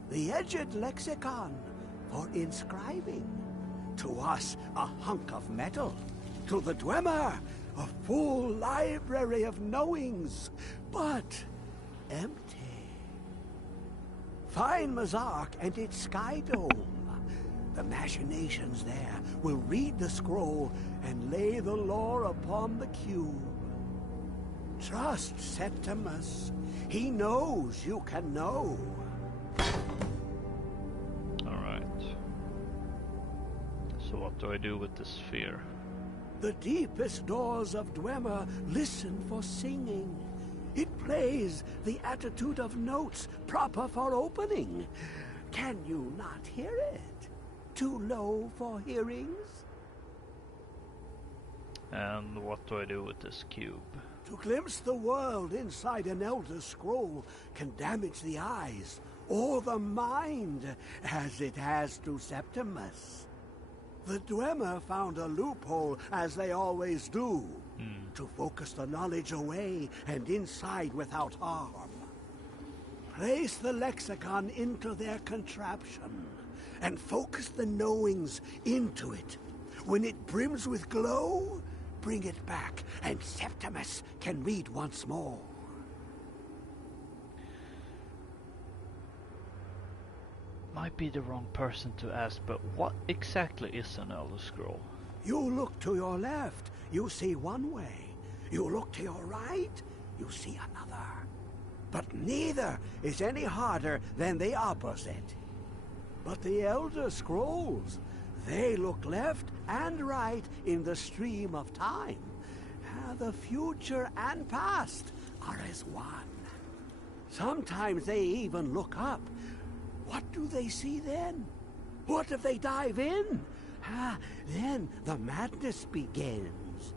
The edged lexicon for inscribing. To us, a hunk of metal. To the Dwemer, a full library of knowings, but empty. Find Mazark and its sky dome. The machinations there will read the scroll and lay the lore upon the cube. Trust Septimus. He knows you can know. Alright. So what do I do with this sphere? The deepest doors of Dwemer listen for singing. It plays the attitude of notes proper for opening. Can you not hear it? Too low for hearings? And what do I do with this cube? To glimpse the world inside an Elder Scroll can damage the eyes or the mind, as it has to Septimus. The Dwemer found a loophole, as they always do, to focus the knowledge away and inside without harm. Place the lexicon into their contraption, and focus the knowings into it. When it brims with glow, bring it back, and Septimus can read once more. Might be the wrong person to ask, but what exactly is an Elder Scroll? You look to your left, you see one way. You look to your right, you see another. But neither is any harder than the opposite. But the Elder Scrolls, they look left and right in the stream of time. The future and past are as one. Sometimes they even look up. What do they see then? What if they dive in? Then the madness begins.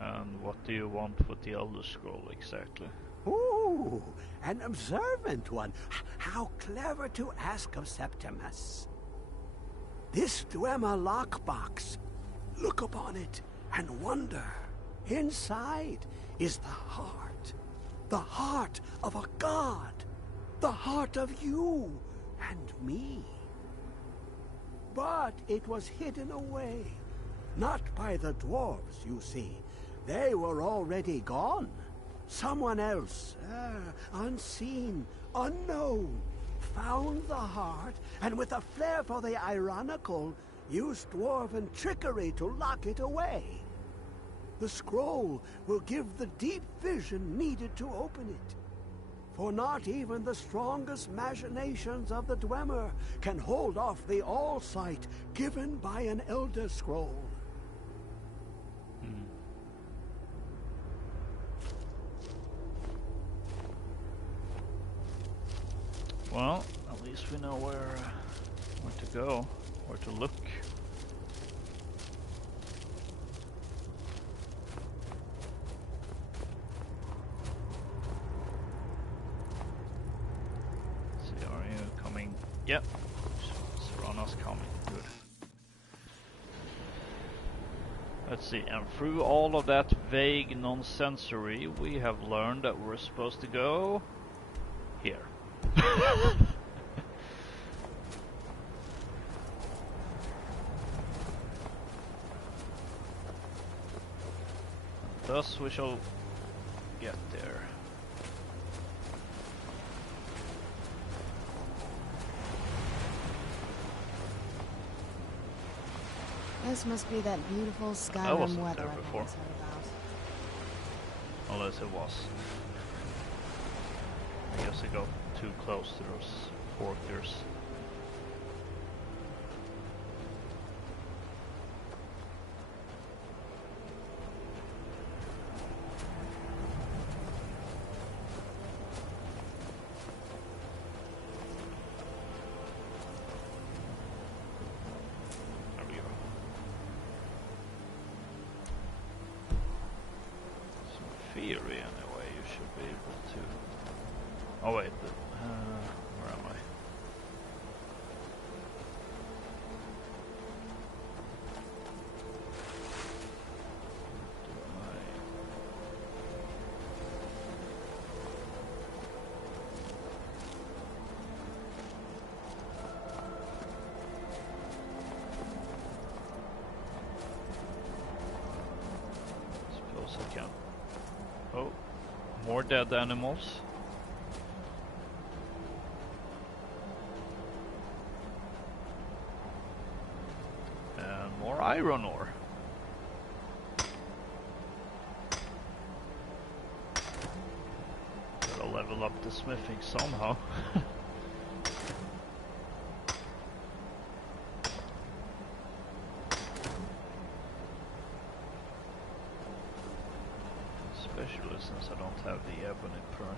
And what do you want with the Elder Scroll exactly? Ooh, an observant one. How clever to ask of Septimus. This Dwemer lockbox. Look upon it and wonder. Inside is the heart of a god, the heart of you and me. But it was hidden away, not by the dwarves, you see. They were already gone. Someone else, unseen, unknown, found the heart, and with a flair for the ironical, used dwarven trickery to lock it away. The scroll will give the deep vision needed to open it. For not even the strongest machinations of the Dwemer can hold off the all-sight given by an Elder Scroll. Well, at least we know where to go, where to look. Let's see, are you coming? Yep. Serrano's coming. Good. Let's see, and through all of that vague nonsensory, we have learned that we're supposed to go here. Thus we shall get there. This must be that beautiful I Skyrim wasn't weather there I've before. always heard about. Unless it was. I guess I got too close to those forkers. There we go. So in theory, anyway, you should be able to. Oh wait, where am I? Suppose I can. Oh, more dead animals. More iron ore. Gotta level up the smithing somehow. Especially since I don't have the ebony perk.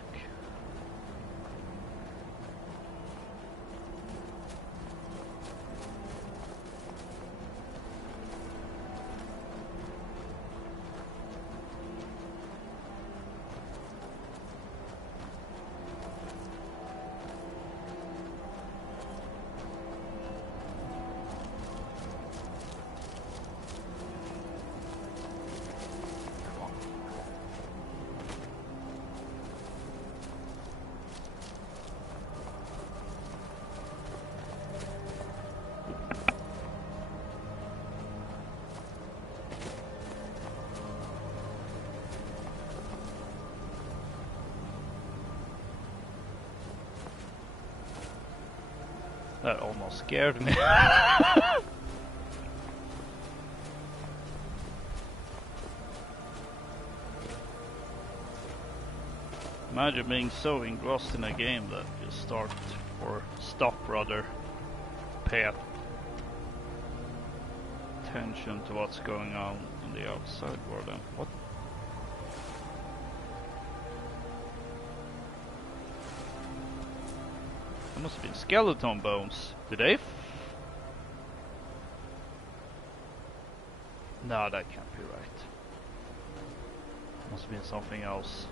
That almost scared me. Imagine being so engrossed in a game that you start, or stop rather, pay attention to what's going on in the outside world. And what? There must have been skeleton bones. Did they? No, that can't be right. Must have been something else.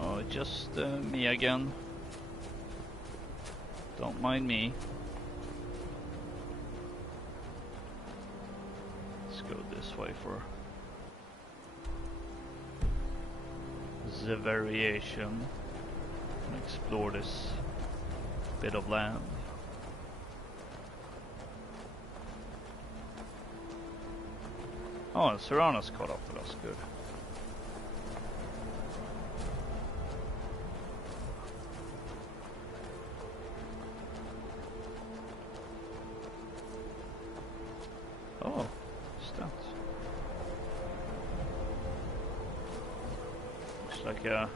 Oh, just me again. Don't mind me. Let's go this way for the variation and explore this bit of land. Oh, and Serrano's caught up with us, good. Oh, stats. Looks like a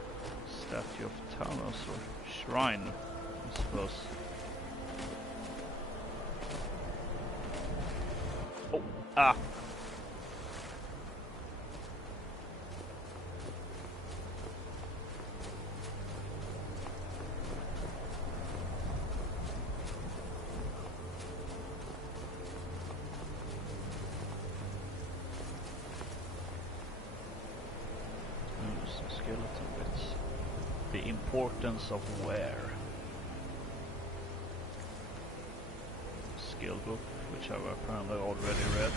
statue of Talos or shrine, I suppose. Oh, ah! skeleton bits. The importance of wear. Skill book, which I've apparently already read.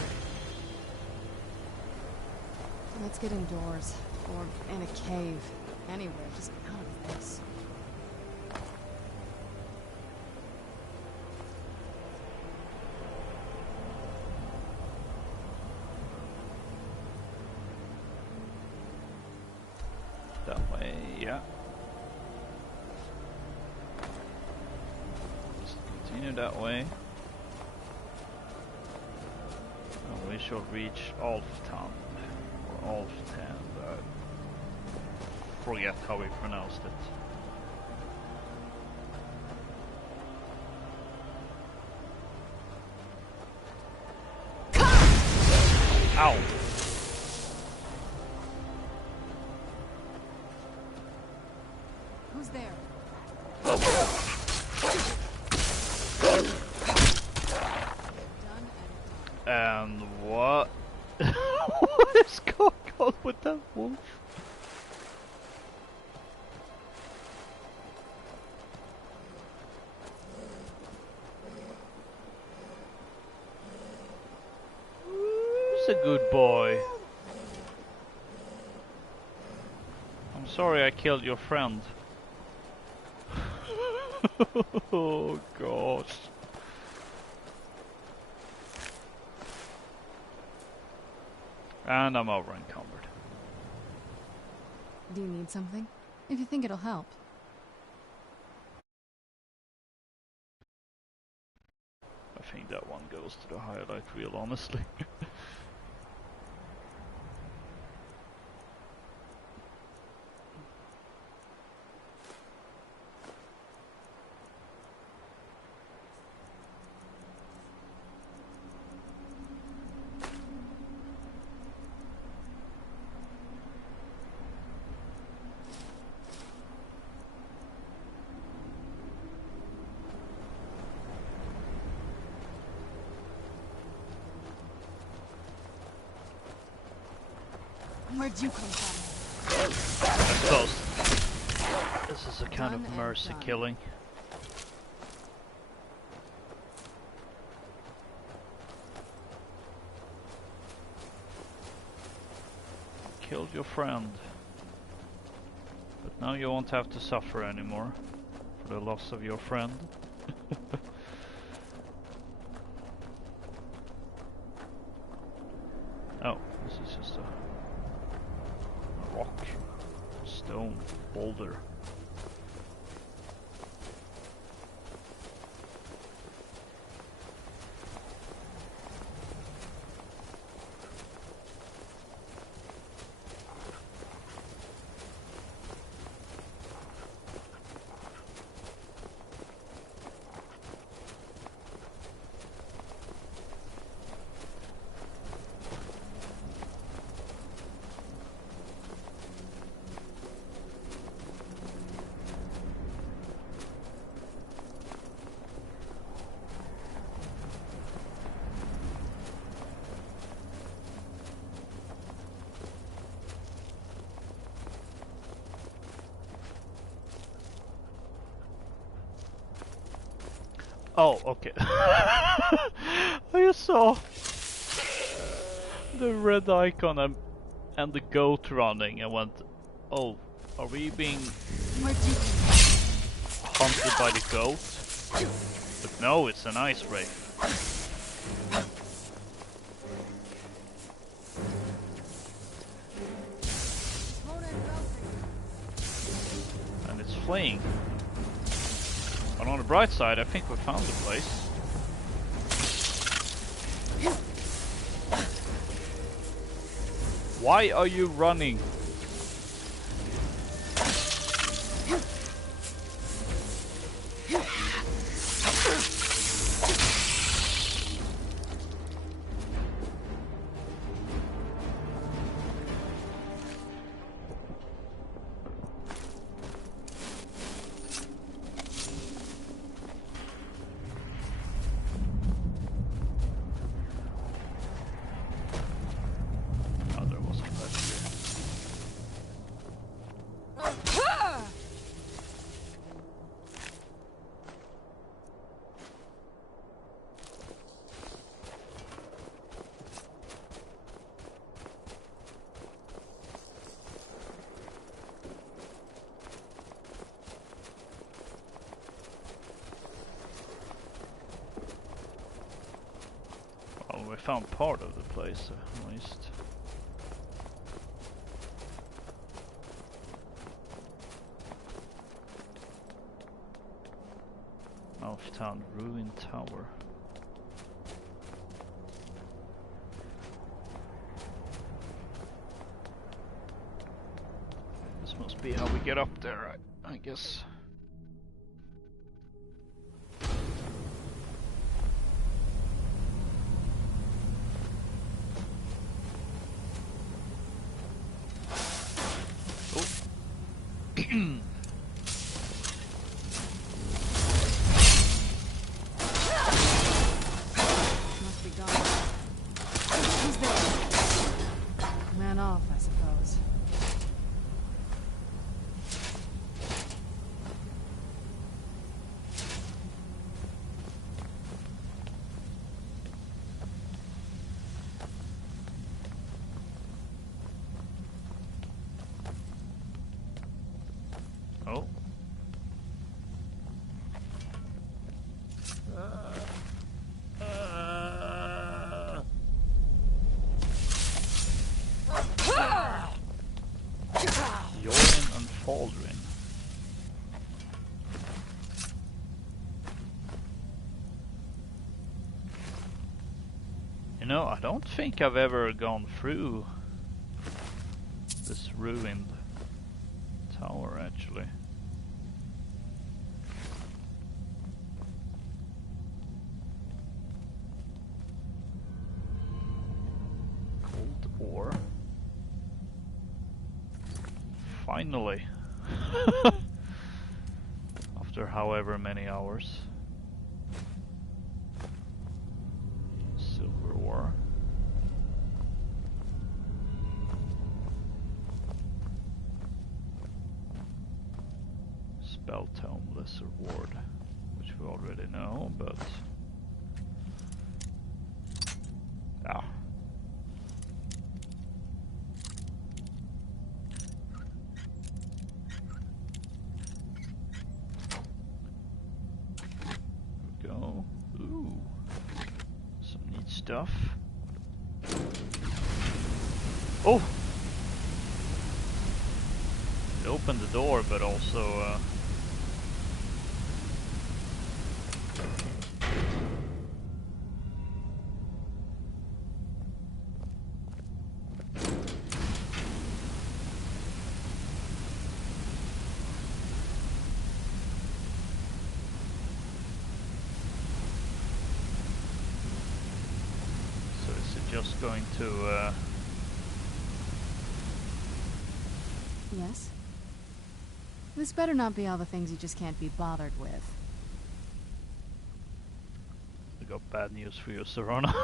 Let's get indoors. Or in a cave. Anywhere, just out of this. That way, yeah. Just continue that way. And we shall reach Alftan. Or Alftan. Forget how we pronounced it. Ow! Who's there? And what? What is going on with that wolf? He's a good boy. I'm sorry I killed your friend. Oh gosh. And I'm over encumbered. Do you need something? If you think it'll help. I think that one goes to the highlight reel, honestly. Where'd you come from? That's close. This is a kind of mercy killing. Killed your friend. But now you won't have to suffer anymore for the loss of your friend. Oh, this is just a rock, stone, boulder. Oh, okay. I saw the red icon and the goat running and went, oh, are we being hunted by the goat? But no, it's an ice wraith. And it's fleeing. But on the bright side, I think we found the place. Why are you running? found part of the place at least. Mouth Town Ruined Tower. This must be how we get up there, I guess. You know, I don't think I've ever gone through this ruined tower, actually. Cold ore. Finally. After however many hours. Silver ore. Spell Tome Lesser Ward, which we already know, but yeah. There we go. Ooh, some neat stuff. Oh! It opened the door, but also just going to Yes? This better not be all the things you just can't be bothered with. I got bad news for you, Serana.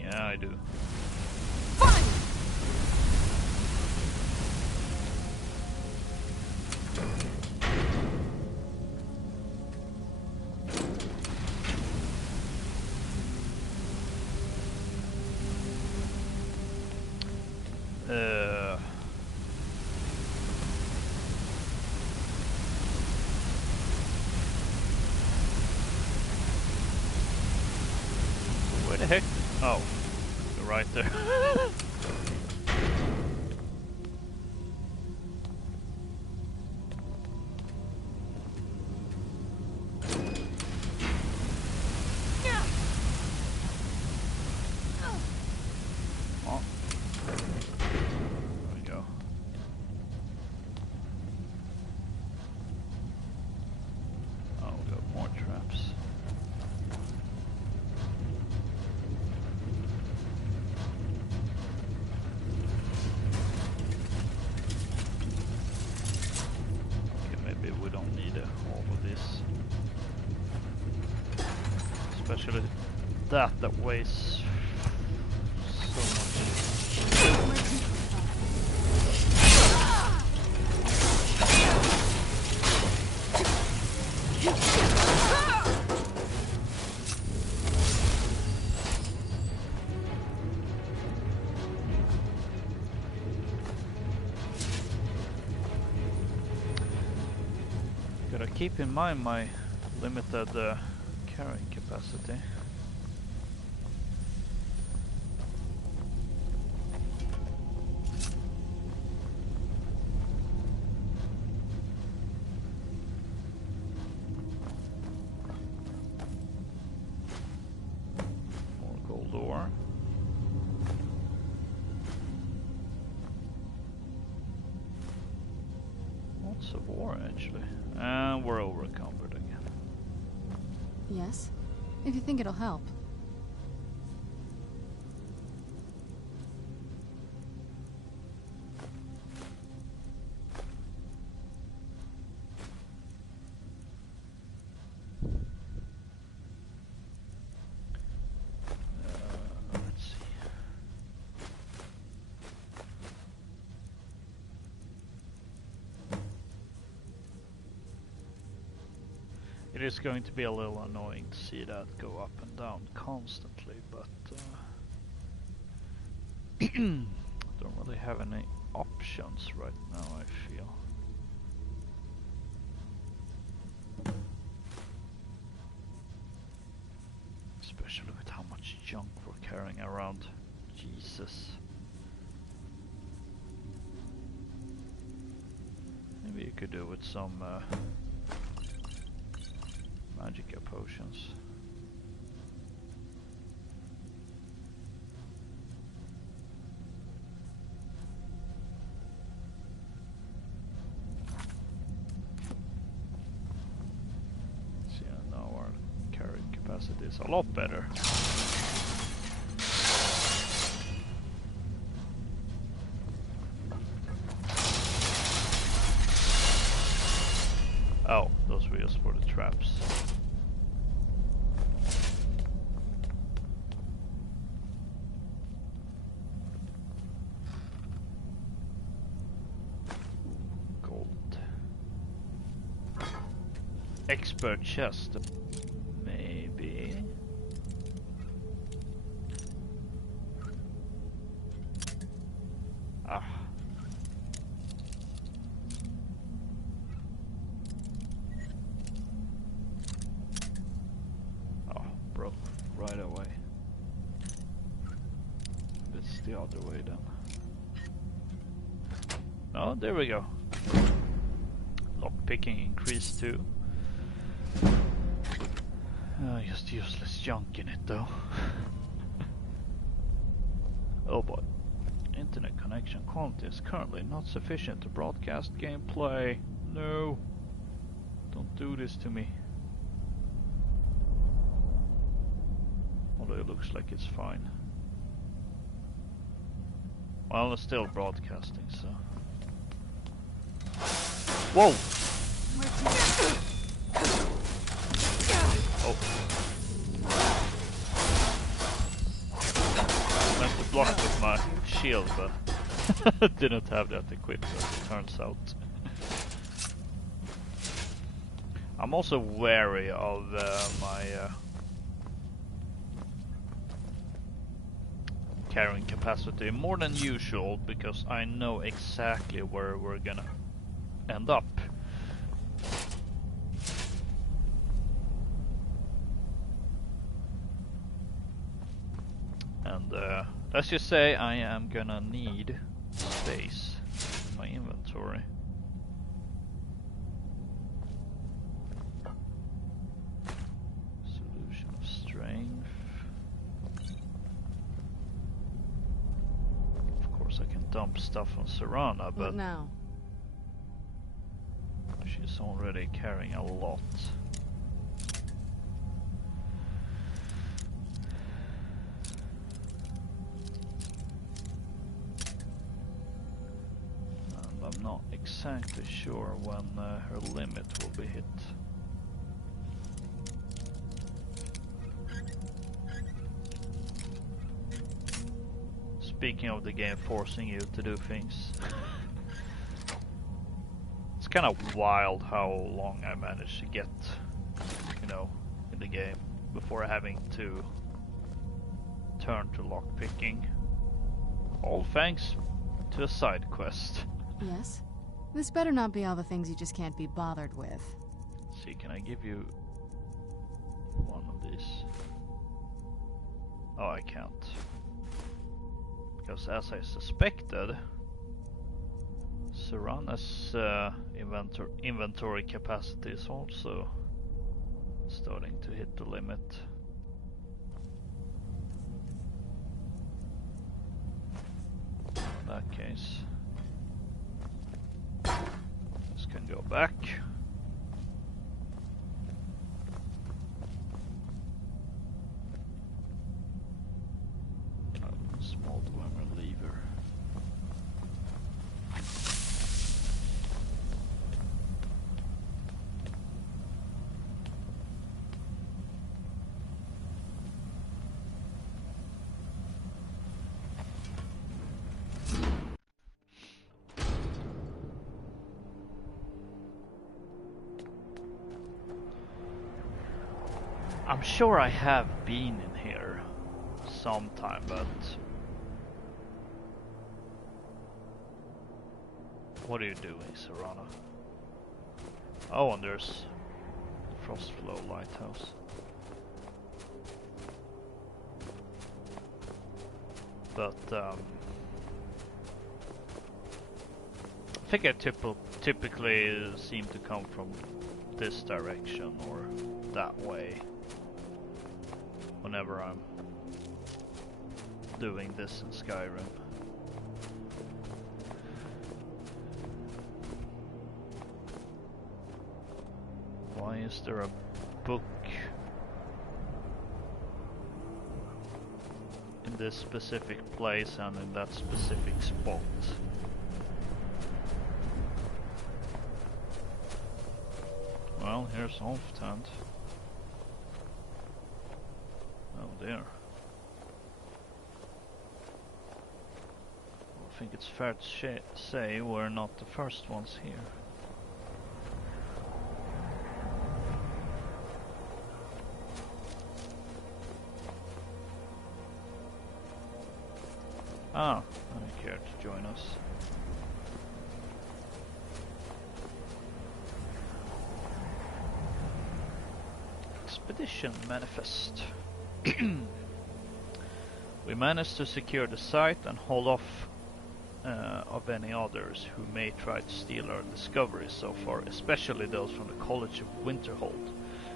Yeah, I do. Where the heck? Oh, you're right there. Oh. There we go. Oh, we got more traps. Especially that weighs so much. Gotta keep in mind my limited carrying capacity. More gold ore. Lots of ore actually. And we're over-encumbered again. Yes? If you think it'll help. Let's see. It is going to be a little annoying to see that go up and down constantly, but don't really have any options right now, I feel. Especially with how much junk we're carrying around. Jesus. Maybe you could do with some magic potions. See, now our carrying capacity is a lot better. Oh, those were just for the traps. Expert chest, maybe. Ah. Oh, broke right away. It's the other way then. Oh, there we go. Lockpicking increased too. Just useless junk in it though. Oh boy. Internet connection quality is currently not sufficient to broadcast gameplay. No. Don't do this to me. Although it looks like it's fine. Well, it's still broadcasting, so. Whoa! Oh. I meant to block with my shield, but didn't have that equipped as it turns out. I'm also wary of my carrying capacity more than usual, because I know exactly where we're gonna end up. And let's just say I am gonna need space in my inventory. Solution of strength. Of course I can dump stuff on Serana, but what now? She's already carrying a lot. I'm not exactly sure when her limit will be hit. speaking of the game forcing you to do things, it's kind of wild how long I managed to get, you know, in the game before having to turn to lockpicking. All thanks to a side quest. Yes? This better not be all the things you just can't be bothered with. See, can I give you one of these? Oh, I can't. Because as I suspected, Serana's inventory capacity is also starting to hit the limit. In that case, this can go back. Small dwemer lever. I'm sure I have been in here sometime, but what are you doing, Serana? Oh, and there's Frostflow Lighthouse. But I think I typically seem to come from this direction or that way whenever I'm doing this in Skyrim. Why is there a book in this specific place and in that specific spot? Well, here's Alftant. Oh dear. I think it's fair to say we're not the first ones here. Ah, I care to join us. Expedition manifest. We managed to secure the site and hold off of any others who may try to steal our discoveries so far, especially those from the College of Winterhold,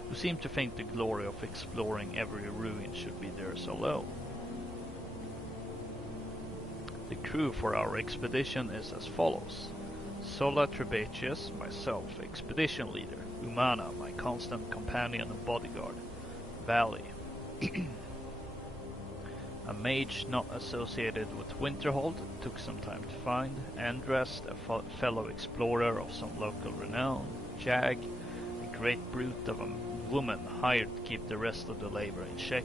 who seem to think the glory of exploring every ruin should be theirs alone. The crew for our expedition is as follows: Sola Trebatius, myself, expedition leader; Umana, my constant companion and bodyguard; Valley, a mage not associated with Winterhold, took some time to find; Andrest, a fellow explorer of some local renown; Jag, a great brute of a woman hired to keep the rest of the labor in check;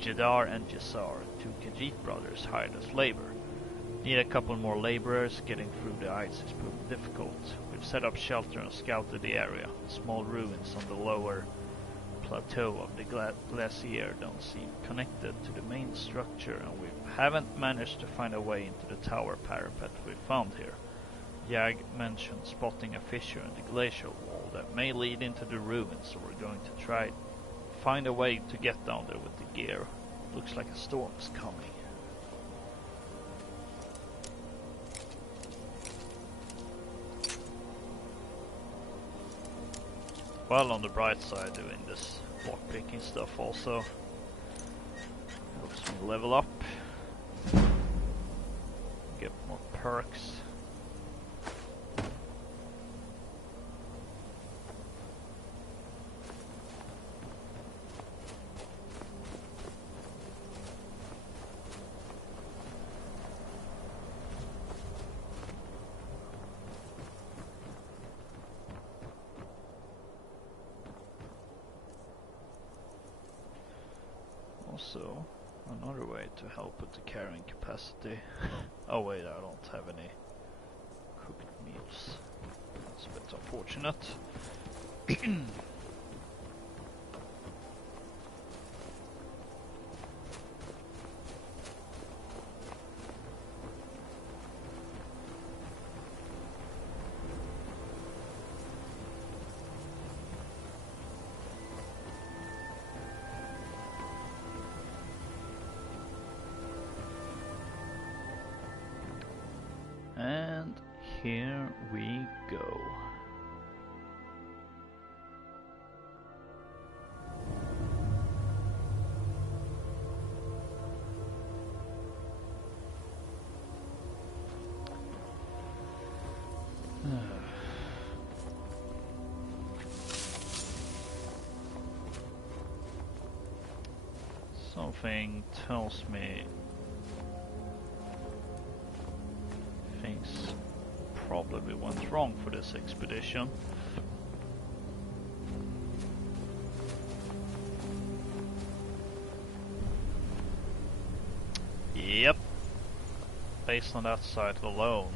Jedar and Jesar, two Khajiit brothers hired as labor. Need a couple more laborers. Getting through the ice is proving difficult. We've set up shelter and scouted the area. Small ruins on the lower plateau of the glacier don't seem connected to the main structure, and we haven't managed to find a way into the tower parapet we found here. Jag mentioned spotting a fissure in the glacial wall that may lead into the ruins, so we're going to try to find a way to get down there with the gear. Looks like a storm is coming. Well, on the bright side, doing this lockpicking stuff also helps me level up, get more perks. Also, Another way to help with the carrying capacity. Oh wait, I don't have any cooked meals. That's a bit unfortunate. And here we go. Something tells me things probably went wrong for this expedition. Yep. Based on that site alone,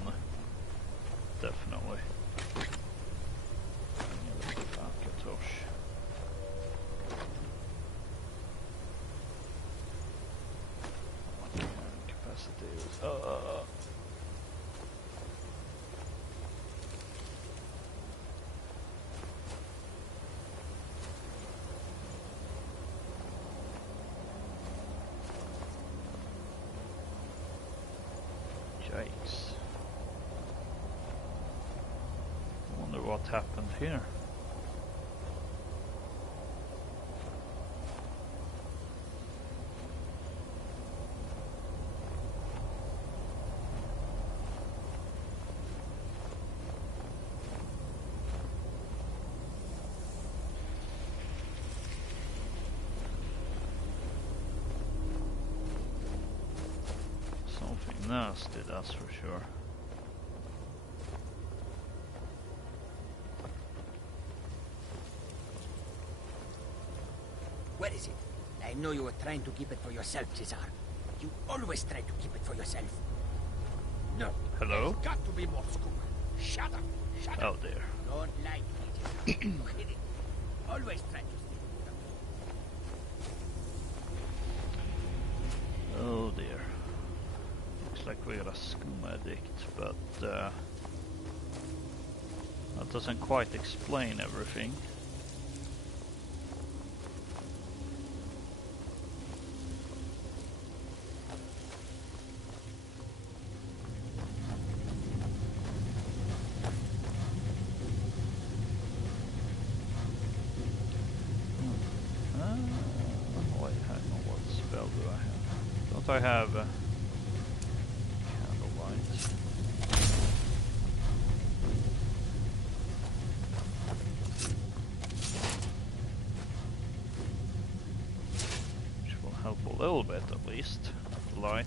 definitely. Yikes. I wonder what happened here. Something nasty, that's for sure. Where is it? I know you were trying to keep it for yourself, Cesar. You always try to keep it for yourself. No. Hello? There's got to be more scoop. Shut up. Shut up. Oh dear. Don't like me, Cesar. Look at it. Always try to stay. Oh dear. Looks like we're a scum addict, but that doesn't quite explain everything. Wait, hang on, what spell do I have? Don't I have candlelight? Which will help a little bit at least. Light.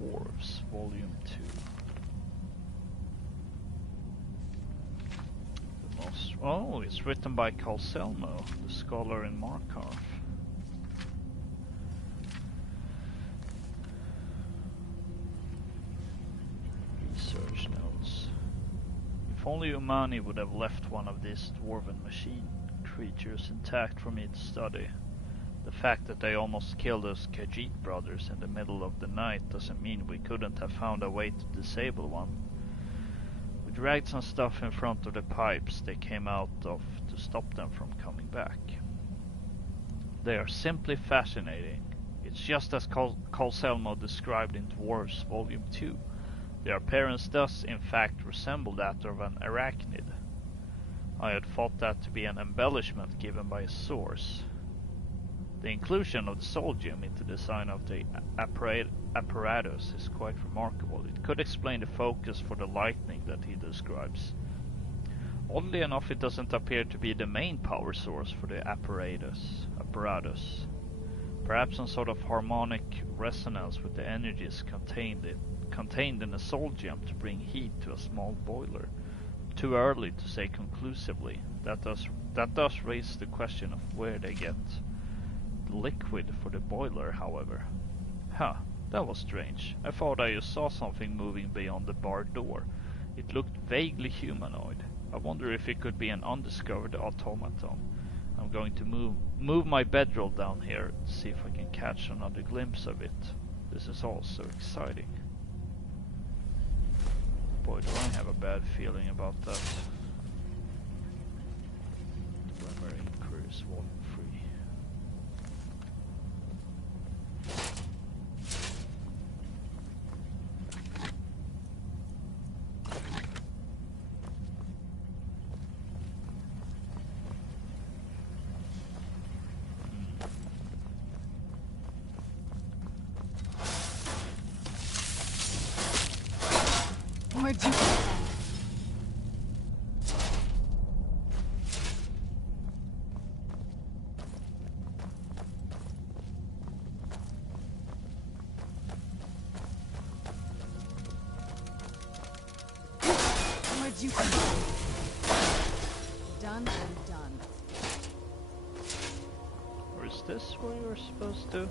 Dwarves, Volume 2. The most, oh, it's written by Calselmo, the scholar in Markarth. Research notes. If only Umani would have left one of these dwarven machine creatures intact for me to study. The fact that they almost killed those Khajiit brothers in the middle of the night doesn't mean we couldn't have found a way to disable one. We dragged some stuff in front of the pipes they came out of to stop them from coming back. They are simply fascinating. It's just as Calselmo described in Dwarves Volume 2. Their appearance does in fact resemble that of an arachnid. I had thought that to be an embellishment given by a source. The inclusion of the soul gem into the design of the apparatus is quite remarkable. It could explain the focus for the lightning that he describes. Oddly enough, it doesn't appear to be the main power source for the apparatus. Perhaps some sort of harmonic resonance with the energies contained in a soul gem to bring heat to a small boiler. Too early to say conclusively. That does raise the question of where they get the liquid for the boiler, however. Huh, that was strange. I thought I just saw something moving beyond the barred door. It looked vaguely humanoid. I wonder if it could be an undiscovered automaton. I'm going to move my bedroll down here to see if I can catch another glimpse of it. This is all so exciting. Boy, do I have a bad feeling about that. Primary Cruise Volume 3. Where'd you... Where'd you come from? Done and done. Or is this where you're supposed to?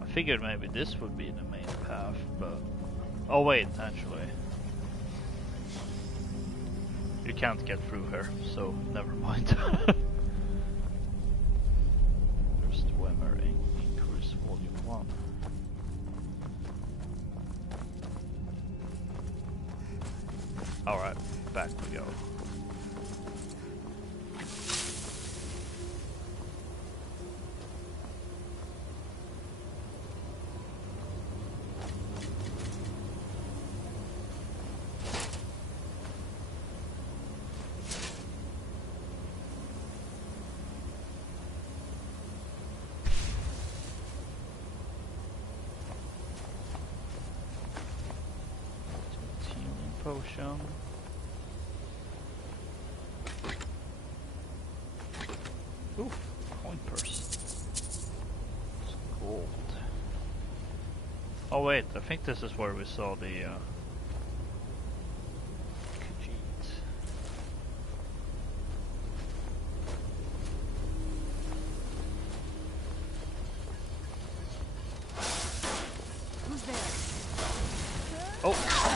I figured maybe this would be the main path, but... Oh wait, actually. You can't get through here, so never mind. There's Dwemer in Cruise Volume 1. Alright, back we go. Potion. Ooh, coin purse. It's gold. Oh wait, I think this is where we saw the Khajiit. Who's there? Oh!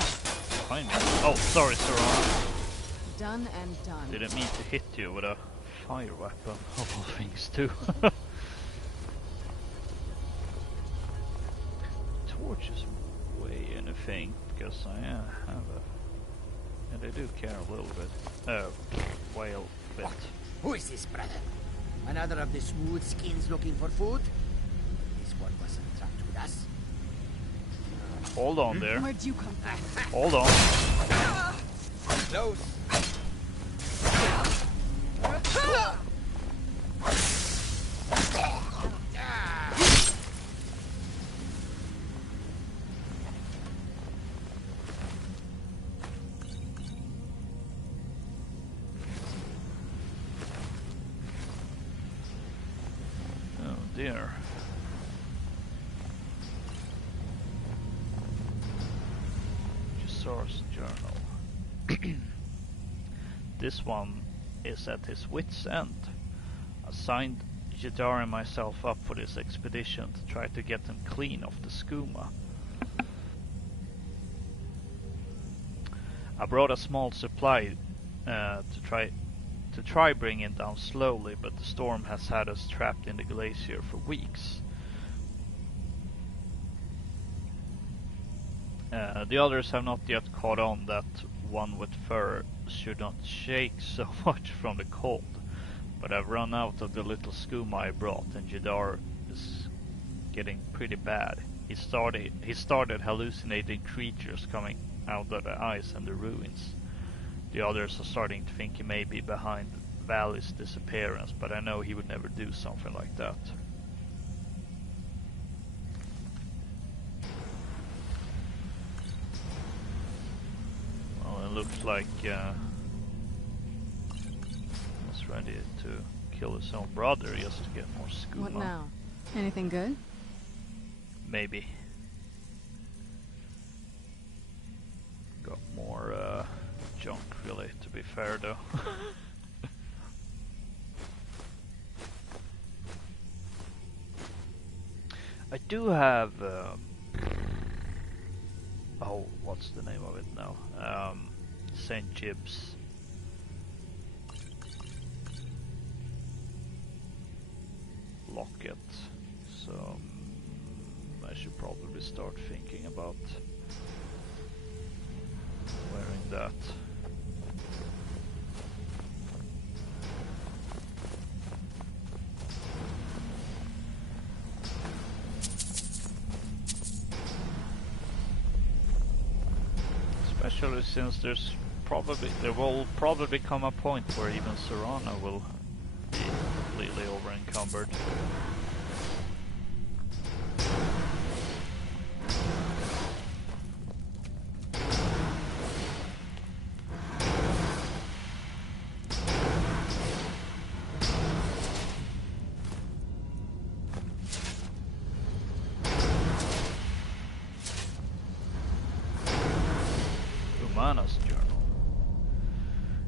Oh, sorry, Saran. Done and done. Didn't mean to hit you with a fire weapon, of all things too. Torches weigh anything, because I have a... And I do care a little bit. Whale bit. Who is this, brother? Another of the smooth skins looking for food? This one wasn't trapped with us. Hold on there. Where'd you come from? Hold on. Close. Oh dear. Source journal. This one is at his wit's end. I signed Jadar and myself up for this expedition to try to get them clean of the skooma. I brought a small supply to try bring it down slowly, but the storm has had us trapped in the glacier for weeks. The others have not yet caught on that one with fur should not shake so much from the cold, but I've run out of the little skooma I brought, and Jadar is getting pretty bad. He started hallucinating creatures coming out of the ice and the ruins. The others are starting to think he may be behind Valley's disappearance, but I know he would never do something like that. Well, it looks like he's ready to kill his own brother just to get more skooma. What now? Anything good? Maybe. Got more junk, really, to be fair, though. I do have... oh, what's the name of it now? St. Jib's. Locket. So I should probably start thinking about wearing that. Especially since there will probably come a point where even Serana will be completely over encumbered.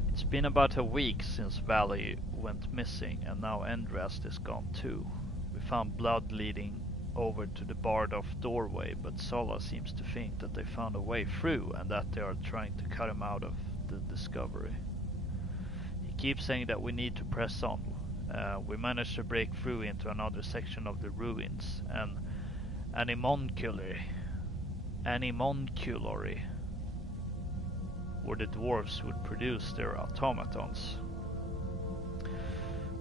It's been about a week since Valley went missing, and now Endrest is gone too. We found blood leading over to the barred off doorway, but Sola seems to think that they found a way through and that they are trying to cut him out of the discovery. He keeps saying that we need to press on. We managed to break through into another section of the ruins, and animonculary, where the dwarves would produce their automatons.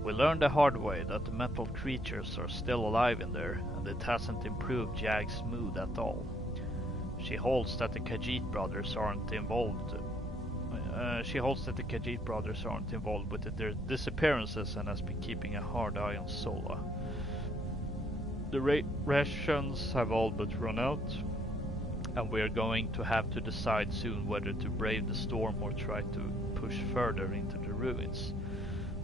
We learned the hard way that the metal creatures are still alive in there, and it hasn't improved Jag's mood at all. She holds that the Khajiit brothers aren't involved. With their disappearances and has been keeping a hard eye on Sola. The rations have all but run out, and we are going to have to decide soon whether to brave the storm or try to push further into the ruins.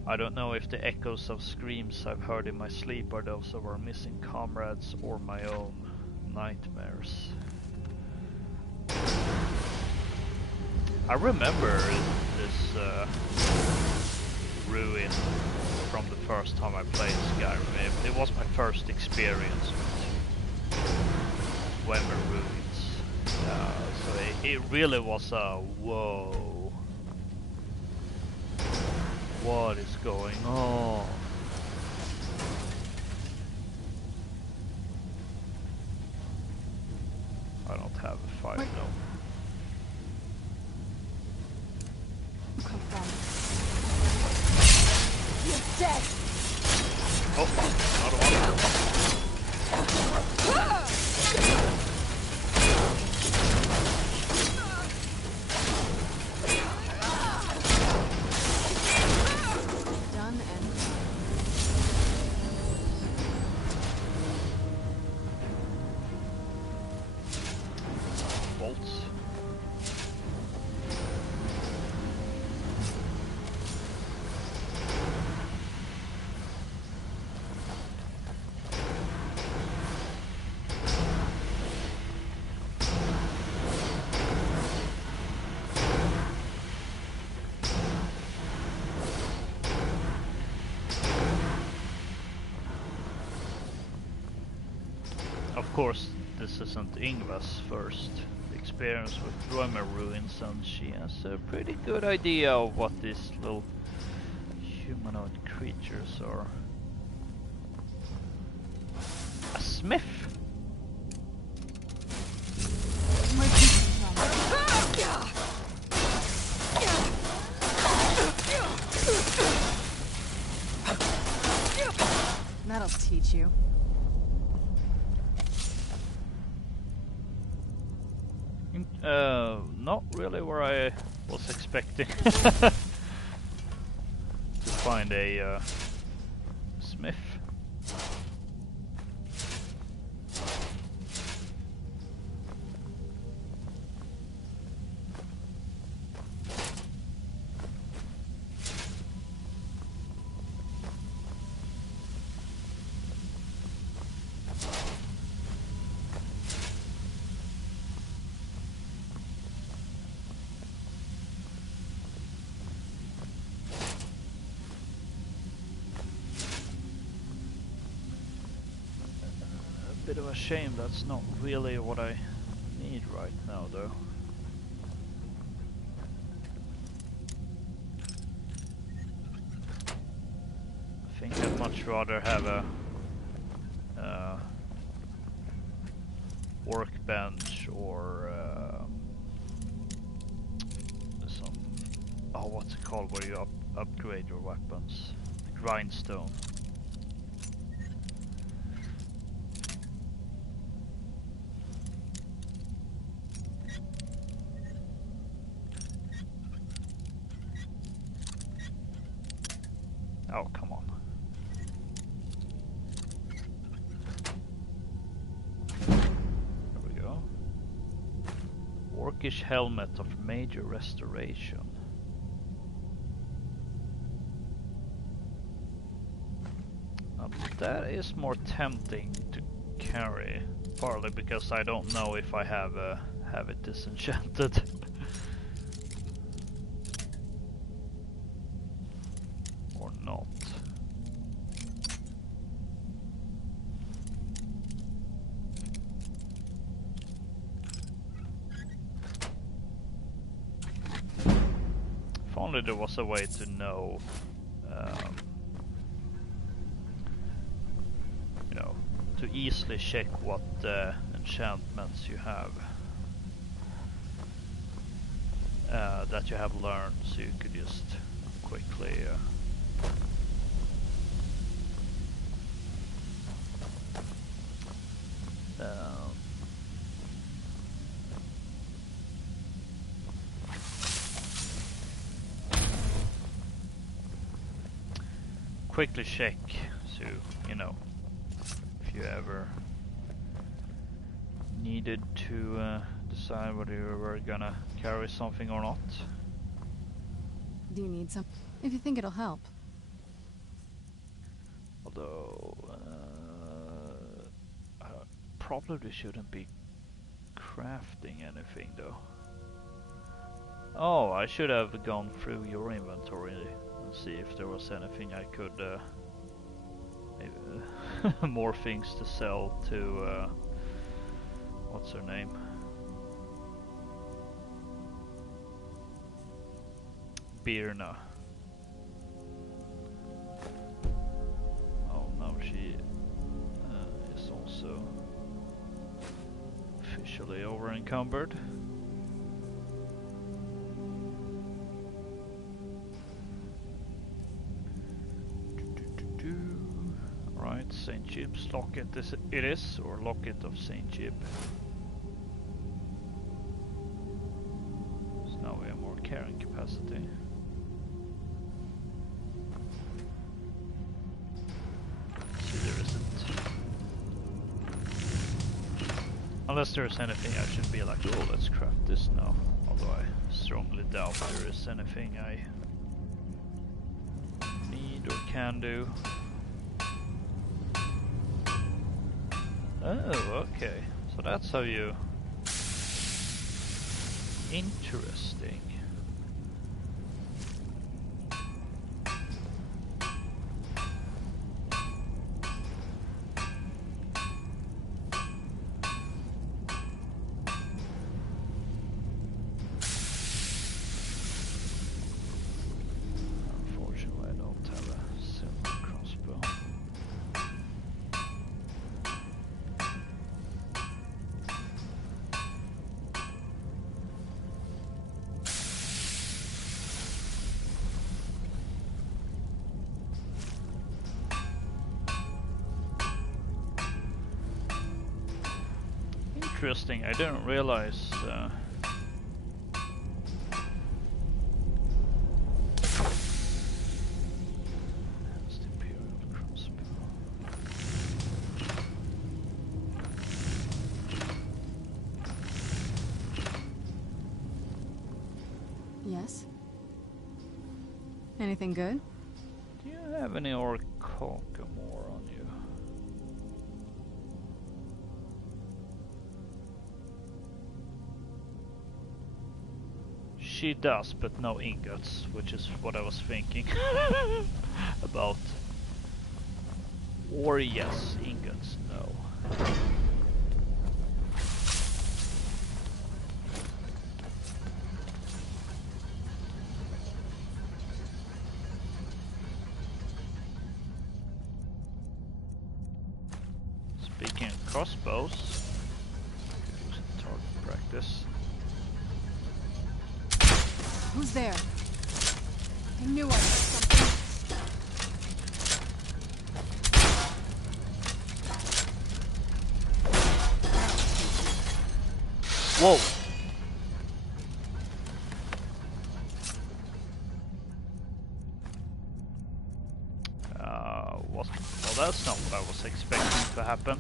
I don't know if the echoes of screams I've heard in my sleep are those of our missing comrades or my own nightmares. I remember this ruin from the first time I played Skyrim. It was my first experience with Dwemer ruins. So it really was a whoa. What is going on? I don't have a fight, no. You're dead! Oh, another one. Done and bolts. Of course, this isn't Yngva's first experience with Dwemer ruins, and she has a pretty good idea of what these little humanoid creatures are. A smith! that'll teach you. Not really where I was expecting to find a smith. Bit of a shame that's not really what I need right now, though. I think I'd much rather have a workbench or some, what's it called where you upgrade your weapons? The grindstone. Oh, come on. There we go. Orcish helmet of major restoration. Now that is more tempting to carry, partly because I don't know if I have it disenchanted. Or not. If only there was a way to know, you know, to easily check what enchantments you have that you have learned, so you could just quickly quickly check, so you know, if you ever needed to decide whether you were gonna carry something or not. Do you need some? If you think it'll help. Although I probably shouldn't be crafting anything though. Oh, I should have gone through your inventory and see if there was anything I could maybe more things to sell to what's her name? Birna. Oh, now she is also officially over encumbered. Right, St. Chip's locket it is, or locket of St. Chip. So now we have more carrying capacity. See, there isn't. Unless there's anything I should be like, oh, let's craft this now. Although I strongly doubt there is anything I need or can do. Oh, okay. So that's how you... Interesting. Unfortunately, I don't have a silver crossbow. Interesting, I didn't realize Anything good? Do you have any more more on you? She does, but no ingots, which is what I was thinking about. Or yes, ingots, no. Speaking of crossbows, could use target practice. Who's there? I knew I heard something. Whoa! Well, that's not what I was expecting to happen.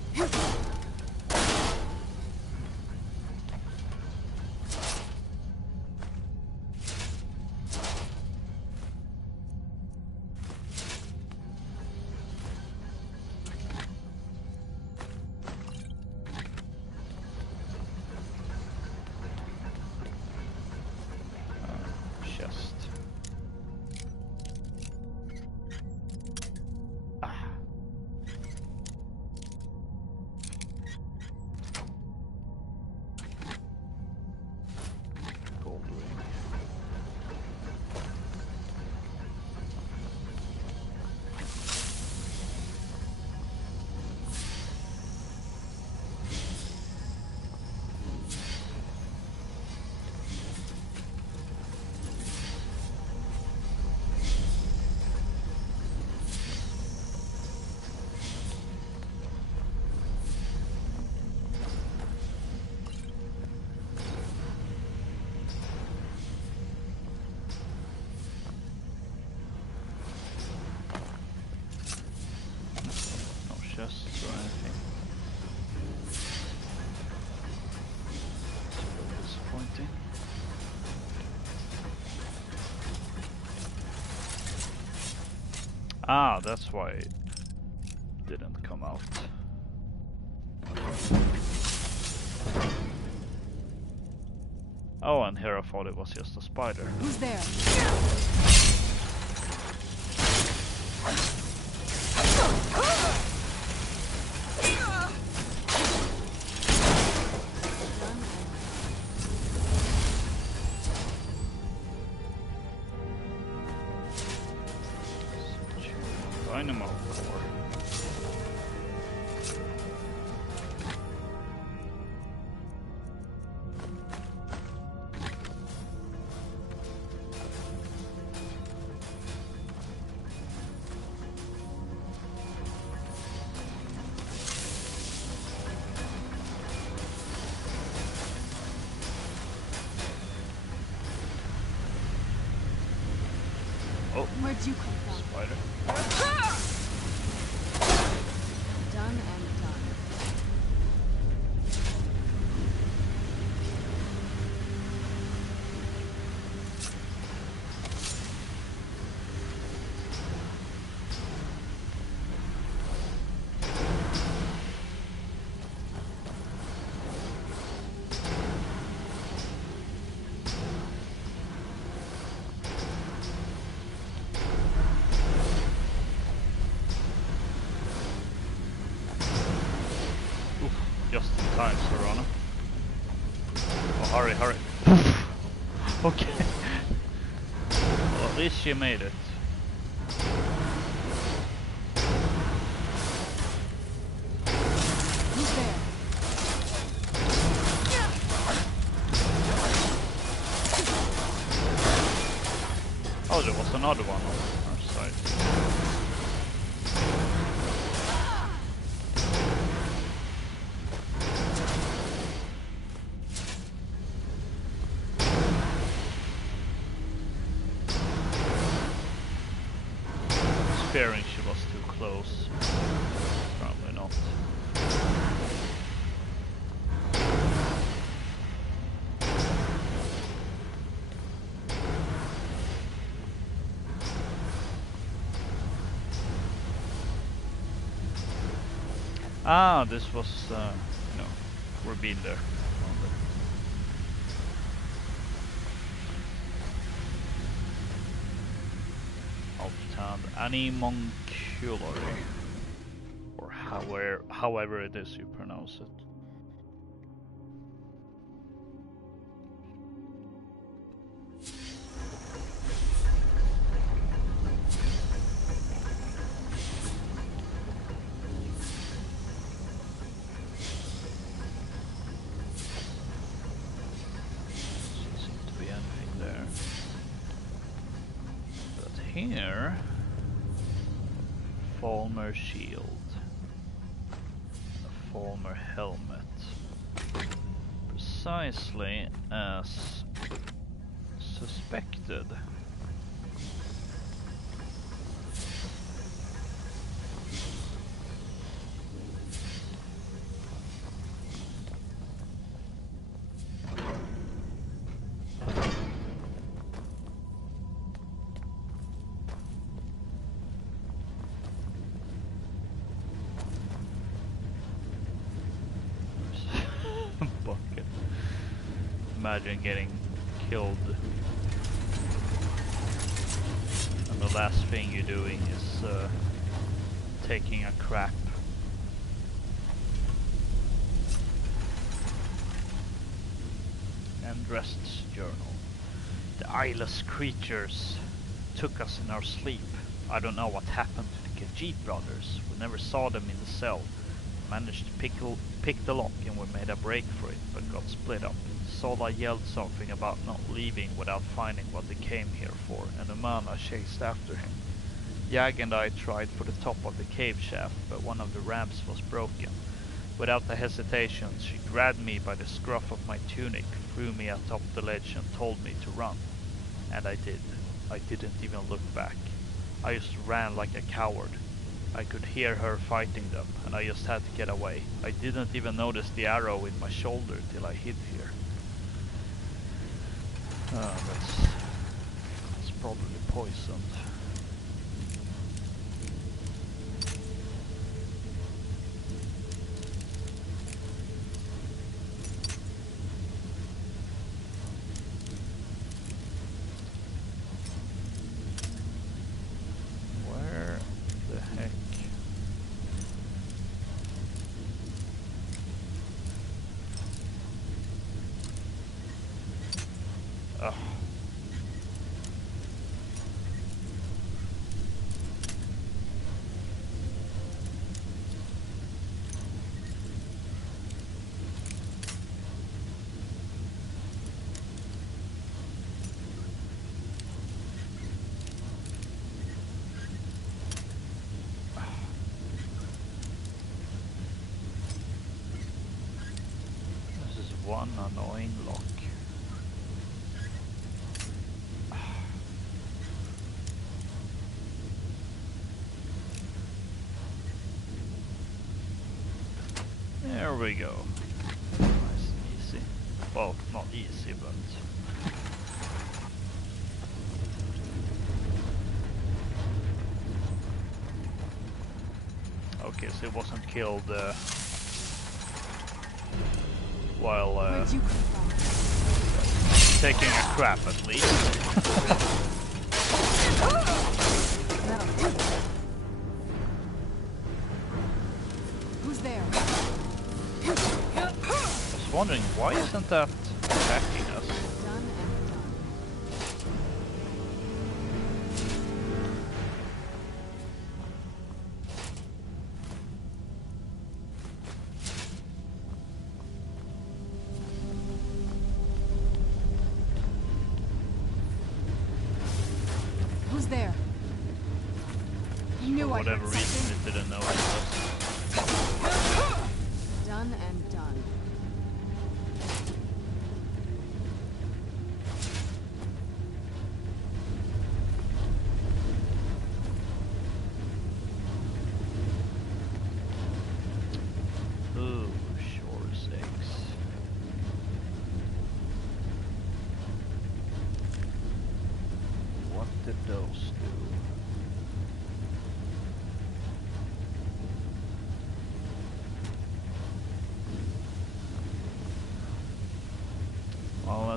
Chests or anything. It's really disappointing. Ah, that's why it didn't come out. Oh, and here I thought it was just a spider. Who's there? Where'd you come from? Spider. Done and done. Just in time, Serrano. Oh, hurry, hurry. Okay. Well, at least she made it. Who's there? Oh, there was another one on our side. Fearing she was too close. Probably not. Ah, this was, no, we're being there. Outland Animonculary, or however it is you pronounce it. Here, Falmer shield, a Falmer helmet, precisely as suspected. Imagine getting killed and the last thing you're doing is taking a crap. Endrest's journal. The eyeless creatures took us in our sleep. I don't know what happened to the Khajiit brothers. We never saw them in the cell. Managed to pick the lock and we made a break for it, but got split up. Sola yelled something about not leaving without finding what they came here for, and Umana chased after him. Jag and I tried for the top of the cave shaft, but one of the ramps was broken. Without a hesitation, she grabbed me by the scruff of my tunic, threw me atop the ledge and told me to run. And I did. I didn't even look back. I just ran like a coward. I could hear her fighting them, and I just had to get away. I didn't even notice the arrow in my shoulder till I hid here. That's probably poisoned. Where the heck? Oh. This is one annoying lock. There we go. Nice and easy. Well, not easy, but... Okay, so it wasn't killed while taking a crap at least. Who's there? I was wondering, why isn't that attacking us? Who's there? For whatever reason, it didn't know it was. Done and done. Ooh, Shore's eggs. What did those do?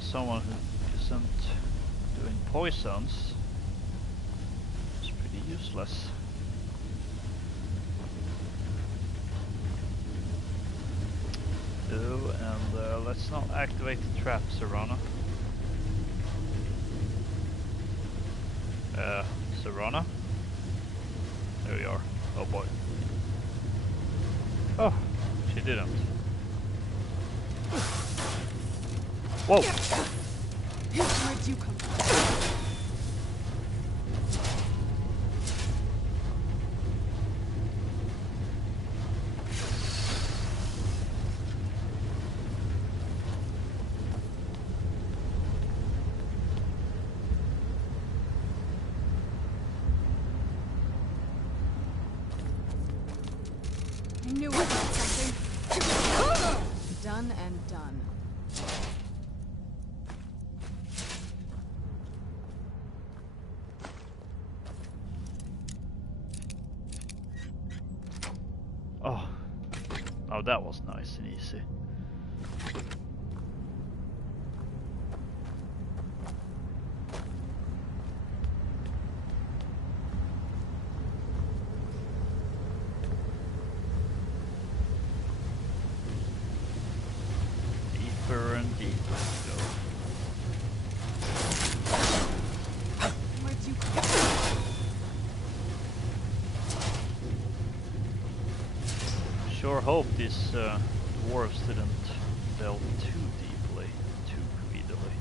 someone who isn't doing poisons is pretty useless. And let's not activate the trap, Serrano. Serrano? There we are. Oh boy. Oh, she didn't. Whoa! Where'd you come from? I knew it was something. Done and done. Oh, oh, that was nice and easy. Deeper and deeper we go. Where'd you come from? Sure hope these dwarves didn't delve too deeply, too greedily.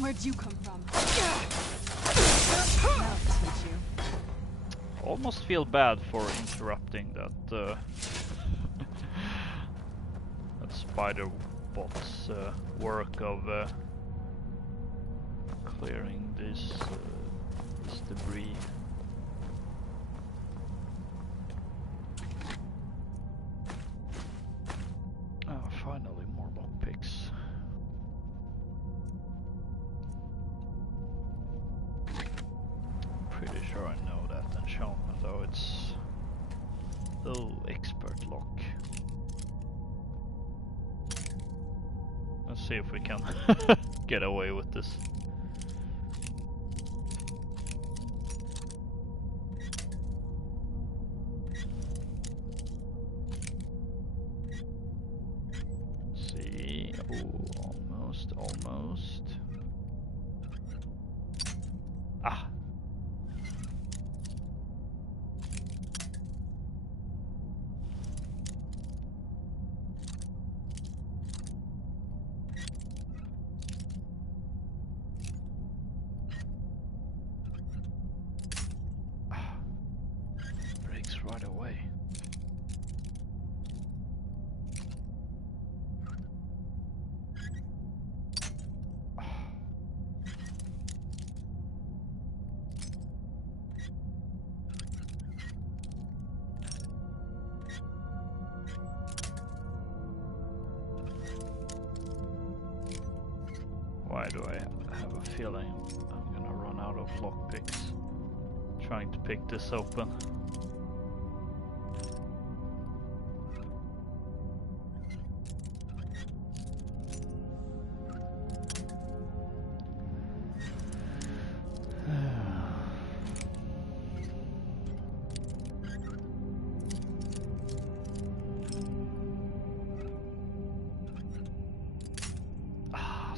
Where'd you come from? That'll teach you. Almost feel bad for interrupting that that spider bot's work of clearing this debris. Oh, finally more lockpicks. Pretty sure I know that enchantment, though it's... Oh, expert lock. Let's see if we can get away with this. See, oh, almost. Ah. Breaks right away. Why do I have a feeling I'm gonna run out of lockpicks trying to pick this open?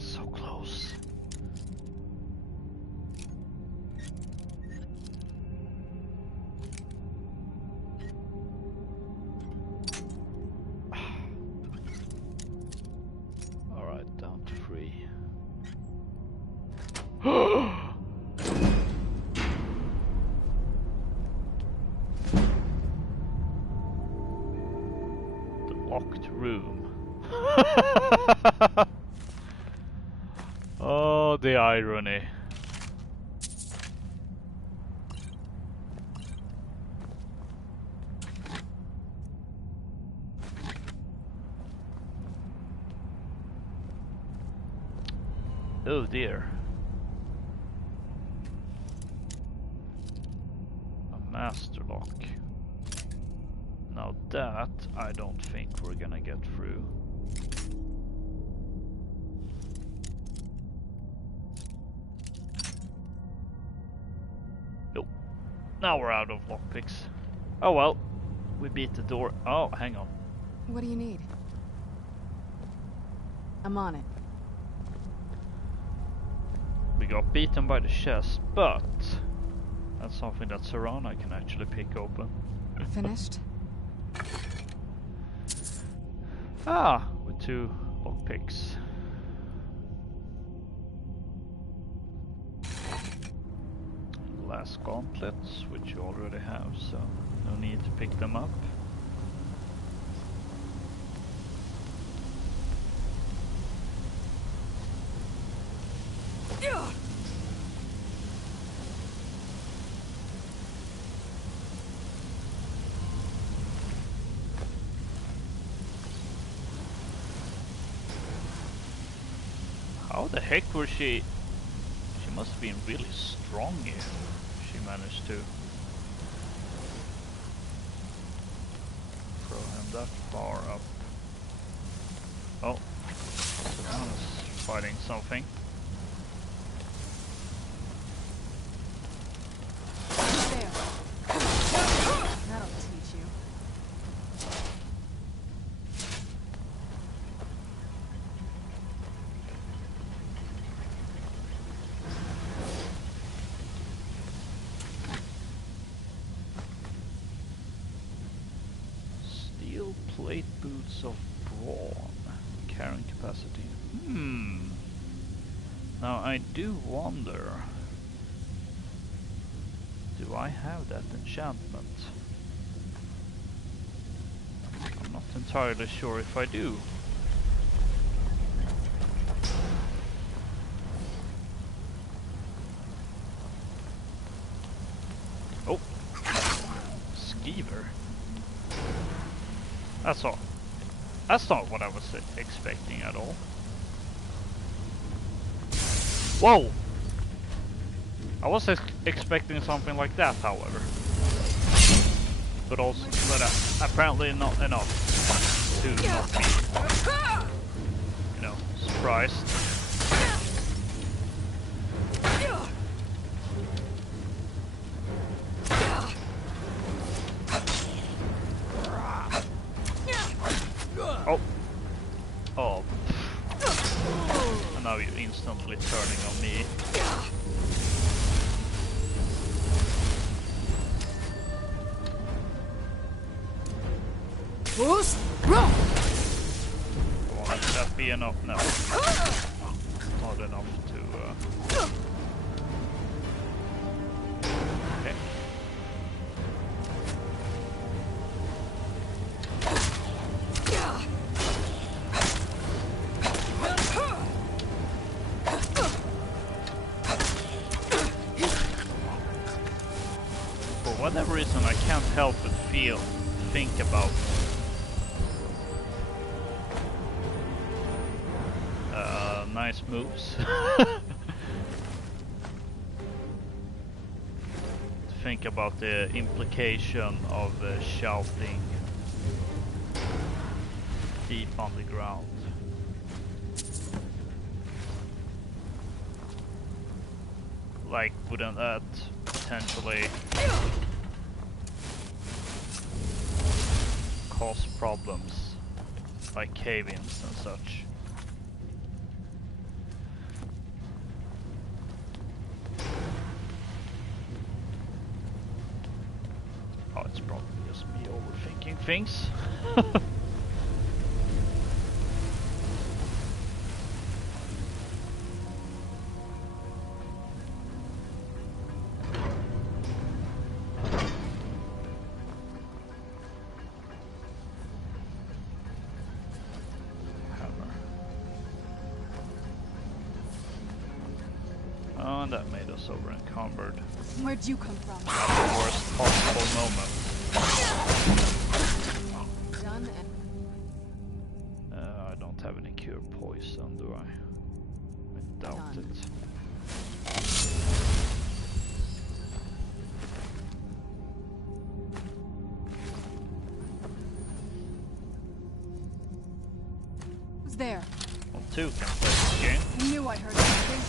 So close. All right, down to 3. The locked room. Oh, the irony. Oh dear. A master lock. Now that I don't think we're gonna get through. Nope. Now we're out of lockpicks. Oh well. We beat the door. Oh, hang on. What do you need? I'm on it. We got beaten by the chest, but that's something that Serana can actually pick open. Finished? Ah, with 2 lockpicks. Glass gauntlets, which you already have, so no need to pick them up. How the heck was she? She must have been really strong here. She managed to throw him that far up. Oh, Serana's fighting something. That'll teach you. Steel plate boots of brawn. Carrying capacity. Now I do wonder. Do I have that enchantment? I'm not entirely sure if I do. Oh! Skeever. That's all. That's not what I was expecting at all. Whoa! I was expecting something like that, however. But also, apparently not enough to not be, you know, surprised. Oh. Oh. And now you're instantly turning on me. Come on, let that be enough? No. Not enough to... Okay. For whatever reason, I can't help but think about nice moves. Think about the implication of shouting deep on the ground. Like, wouldn't that potentially cause problems like cave-ins and such? Oh, it's probably just me overthinking things. us over encumbered. Where'd you come from? At the worst possible moment. Done. I don't have any cure poison, do I? I doubt it. Who's there? Well, two can play this game. I knew I heard something.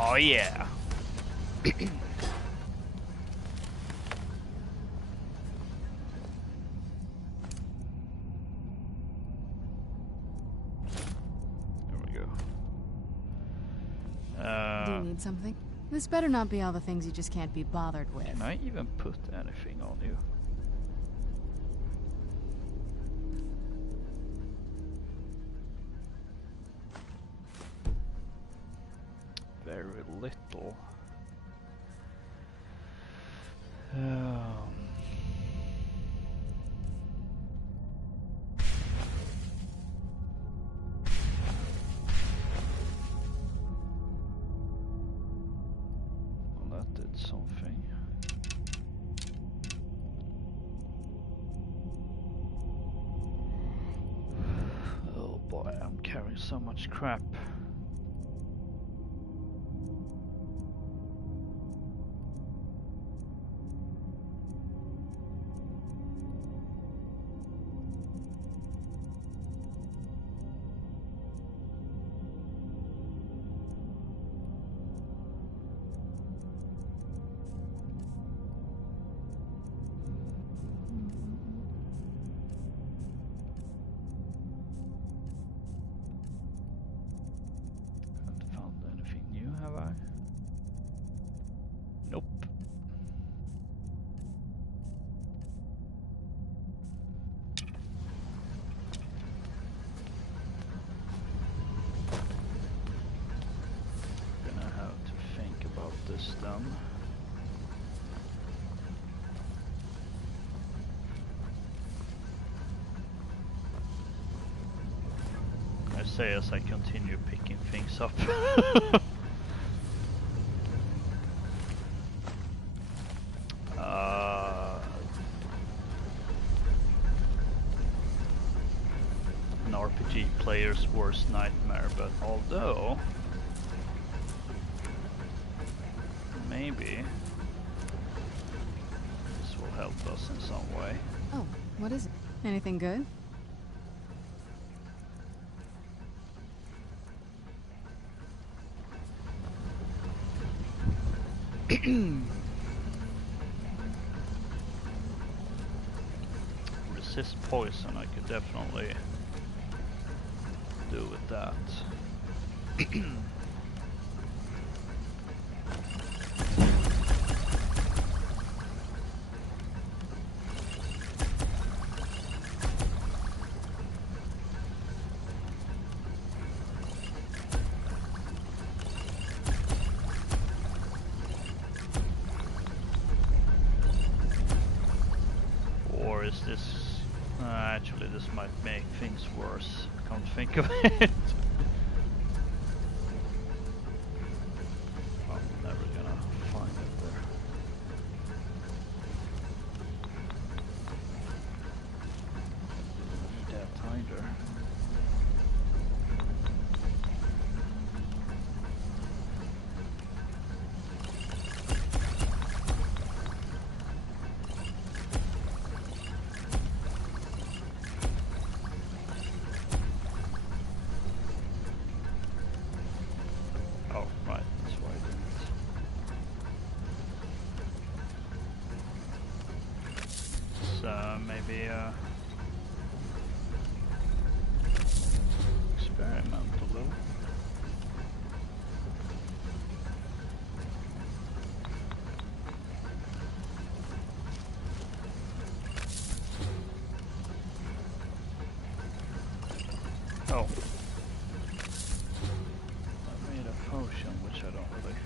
Oh yeah. Do you need something? This better not be all the things you just can't be bothered with. Can I even put anything on you? Very little. Well, that did something. Oh boy, I'm carrying so much crap. Nope. Gonna have to think about this then. I say as I continue picking things up. An RPG player's worst nightmare, but although maybe this will help us in some way. Oh, what is it? Anything good? Resist poison, I could definitely do with that. Or is this... actually, this might make things worse. Can't think of it. I'm never gonna find it there. Need that hider. Maybe experiment a little. Oh, I made a potion which I don't really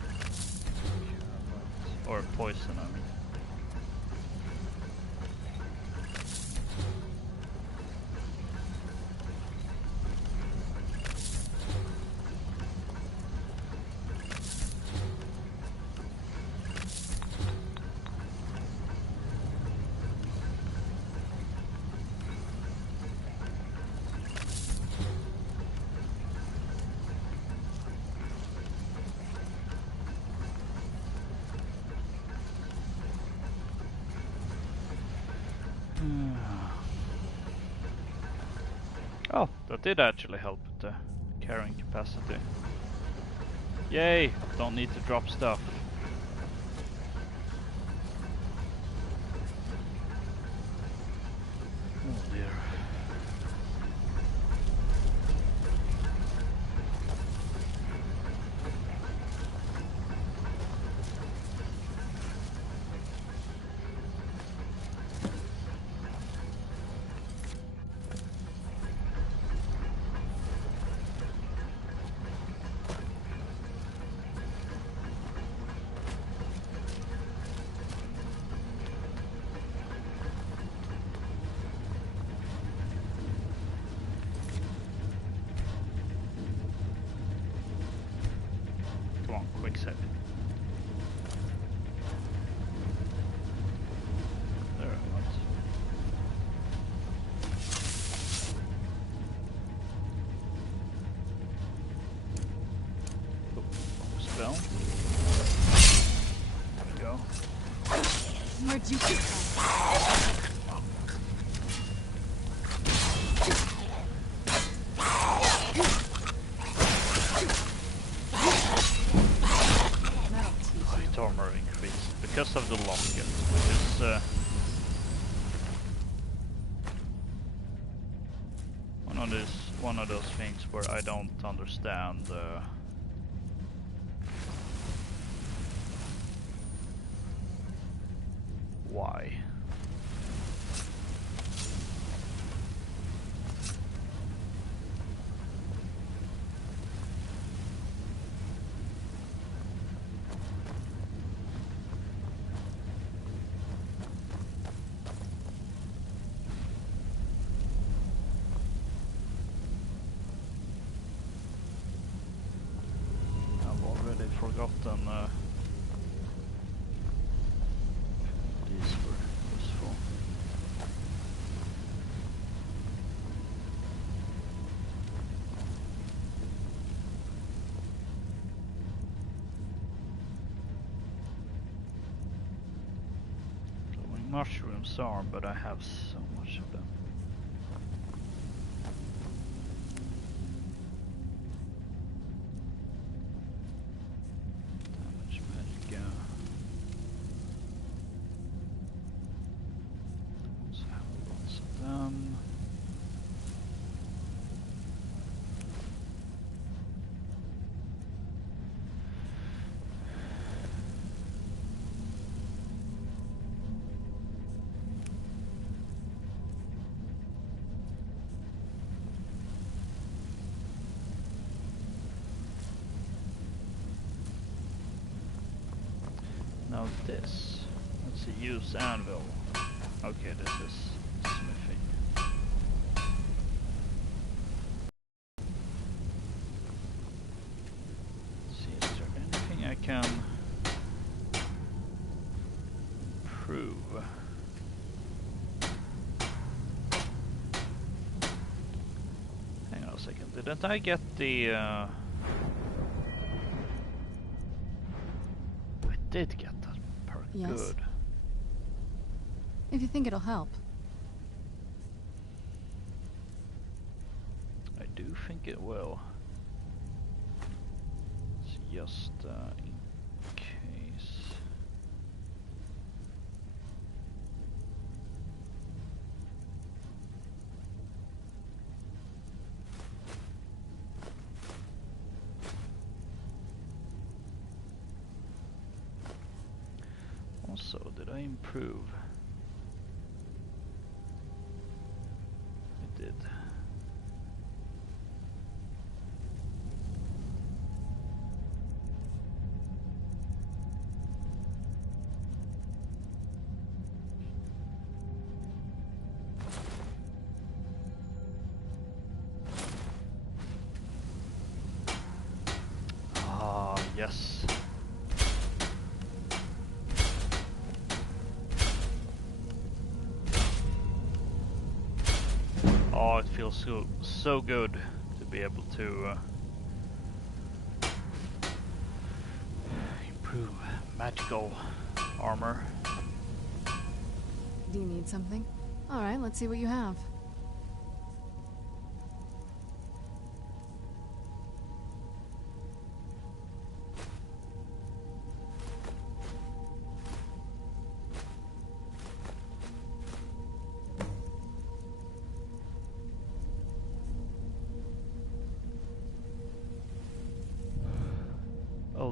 Oh, that did actually help with the carrying capacity. Yay! Don't need to drop stuff. Oh dear. Quick save. There it was. Oh, spell. There we go. Where'd you get that? Armor increase because of the locket, which is one of those things where I don't understand why. Forgotten these were useful. Glowing mushrooms are, but I have so much of them. Now this, let's see, use anvil. Okay, this is smithing. Let's see, is there anything I can improve? Hang on a second, didn't I get the I did get that perk. Yes. Good. If you think it'll help. I do think it will. It's just in case. Also, did I improve? I did. Ah, yes. Oh, it feels so good to be able to improve magical armor. Do you need something? Alright, let's see what you have.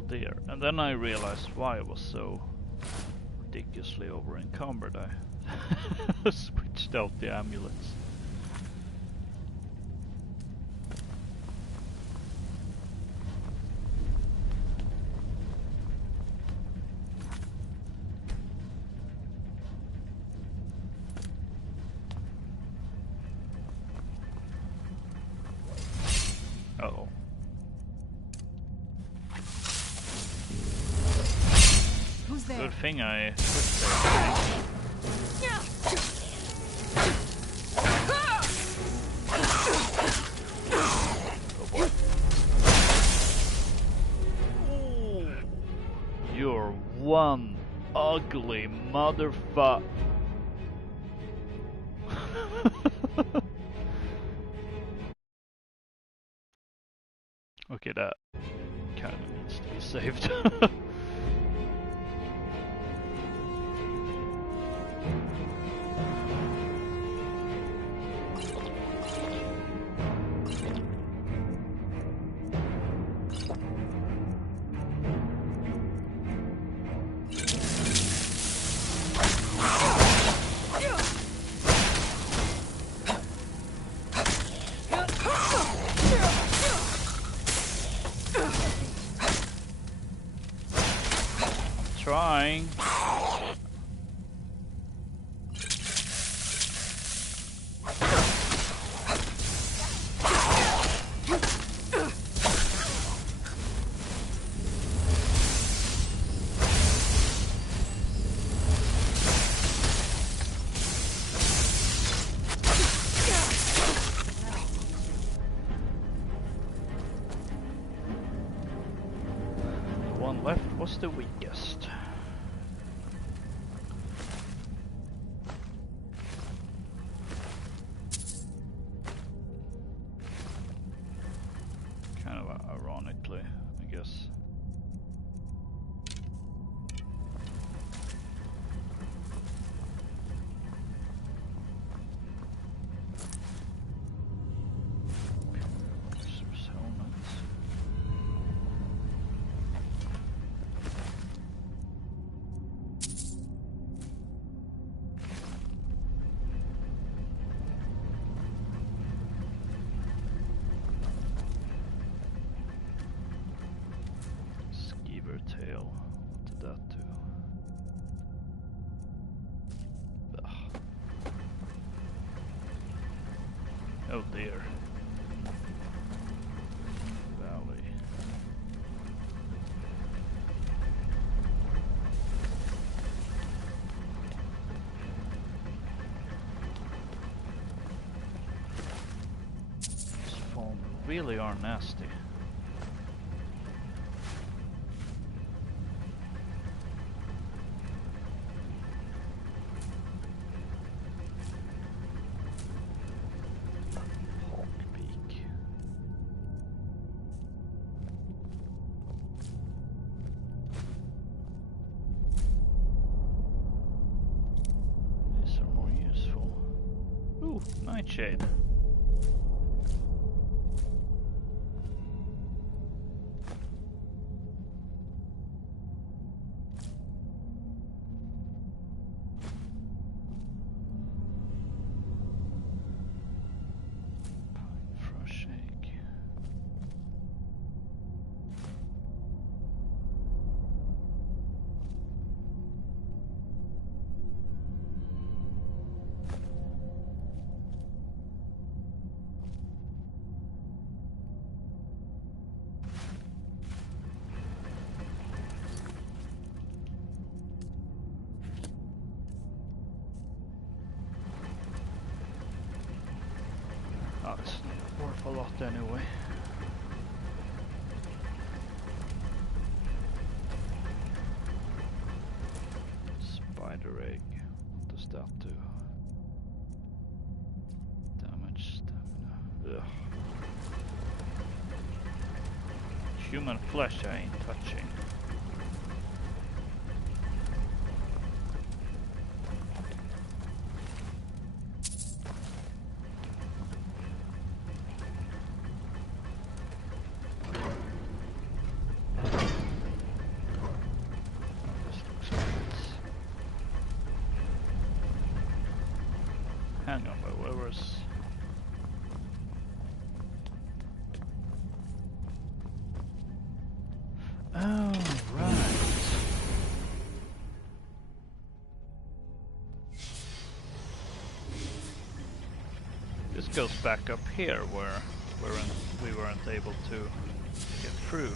Oh dear. And then I realized why I was so ridiculously over encumbered. I switched out the amulets. Uh-oh. Who's there? Good thing I switched there. Oh boy. You're one ugly motherfucker. Okay, that kind of needs to be saved. Trying. The one left was the weakest. Ironically, I guess. Helmets. Tail. What did that do? Ugh. Oh dear. Valley. These foam really are nasty. Nightshade. Fresh egg. That's not worth a lot anyway. Spider egg. What does that do? Damage stamina. Ugh. Human flesh I ain't touching. hang on, but where was... Oh, right. This goes back up here where we weren't able to get through.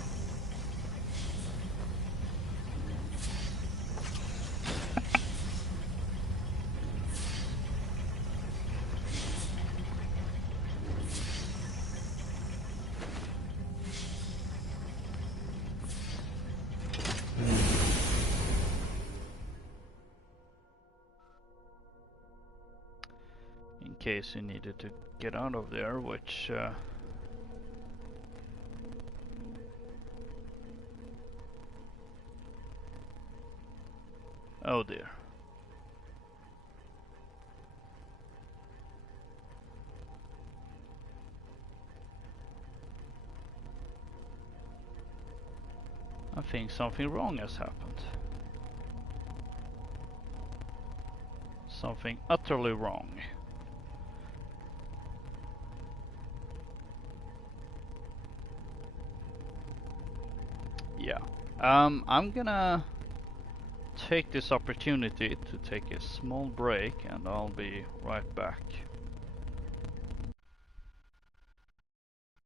In case you needed to get out of there, which oh dear. I think something wrong has happened. Something utterly wrong. Yeah. I'm gonna take this opportunity to take a small break, and I'll be right back.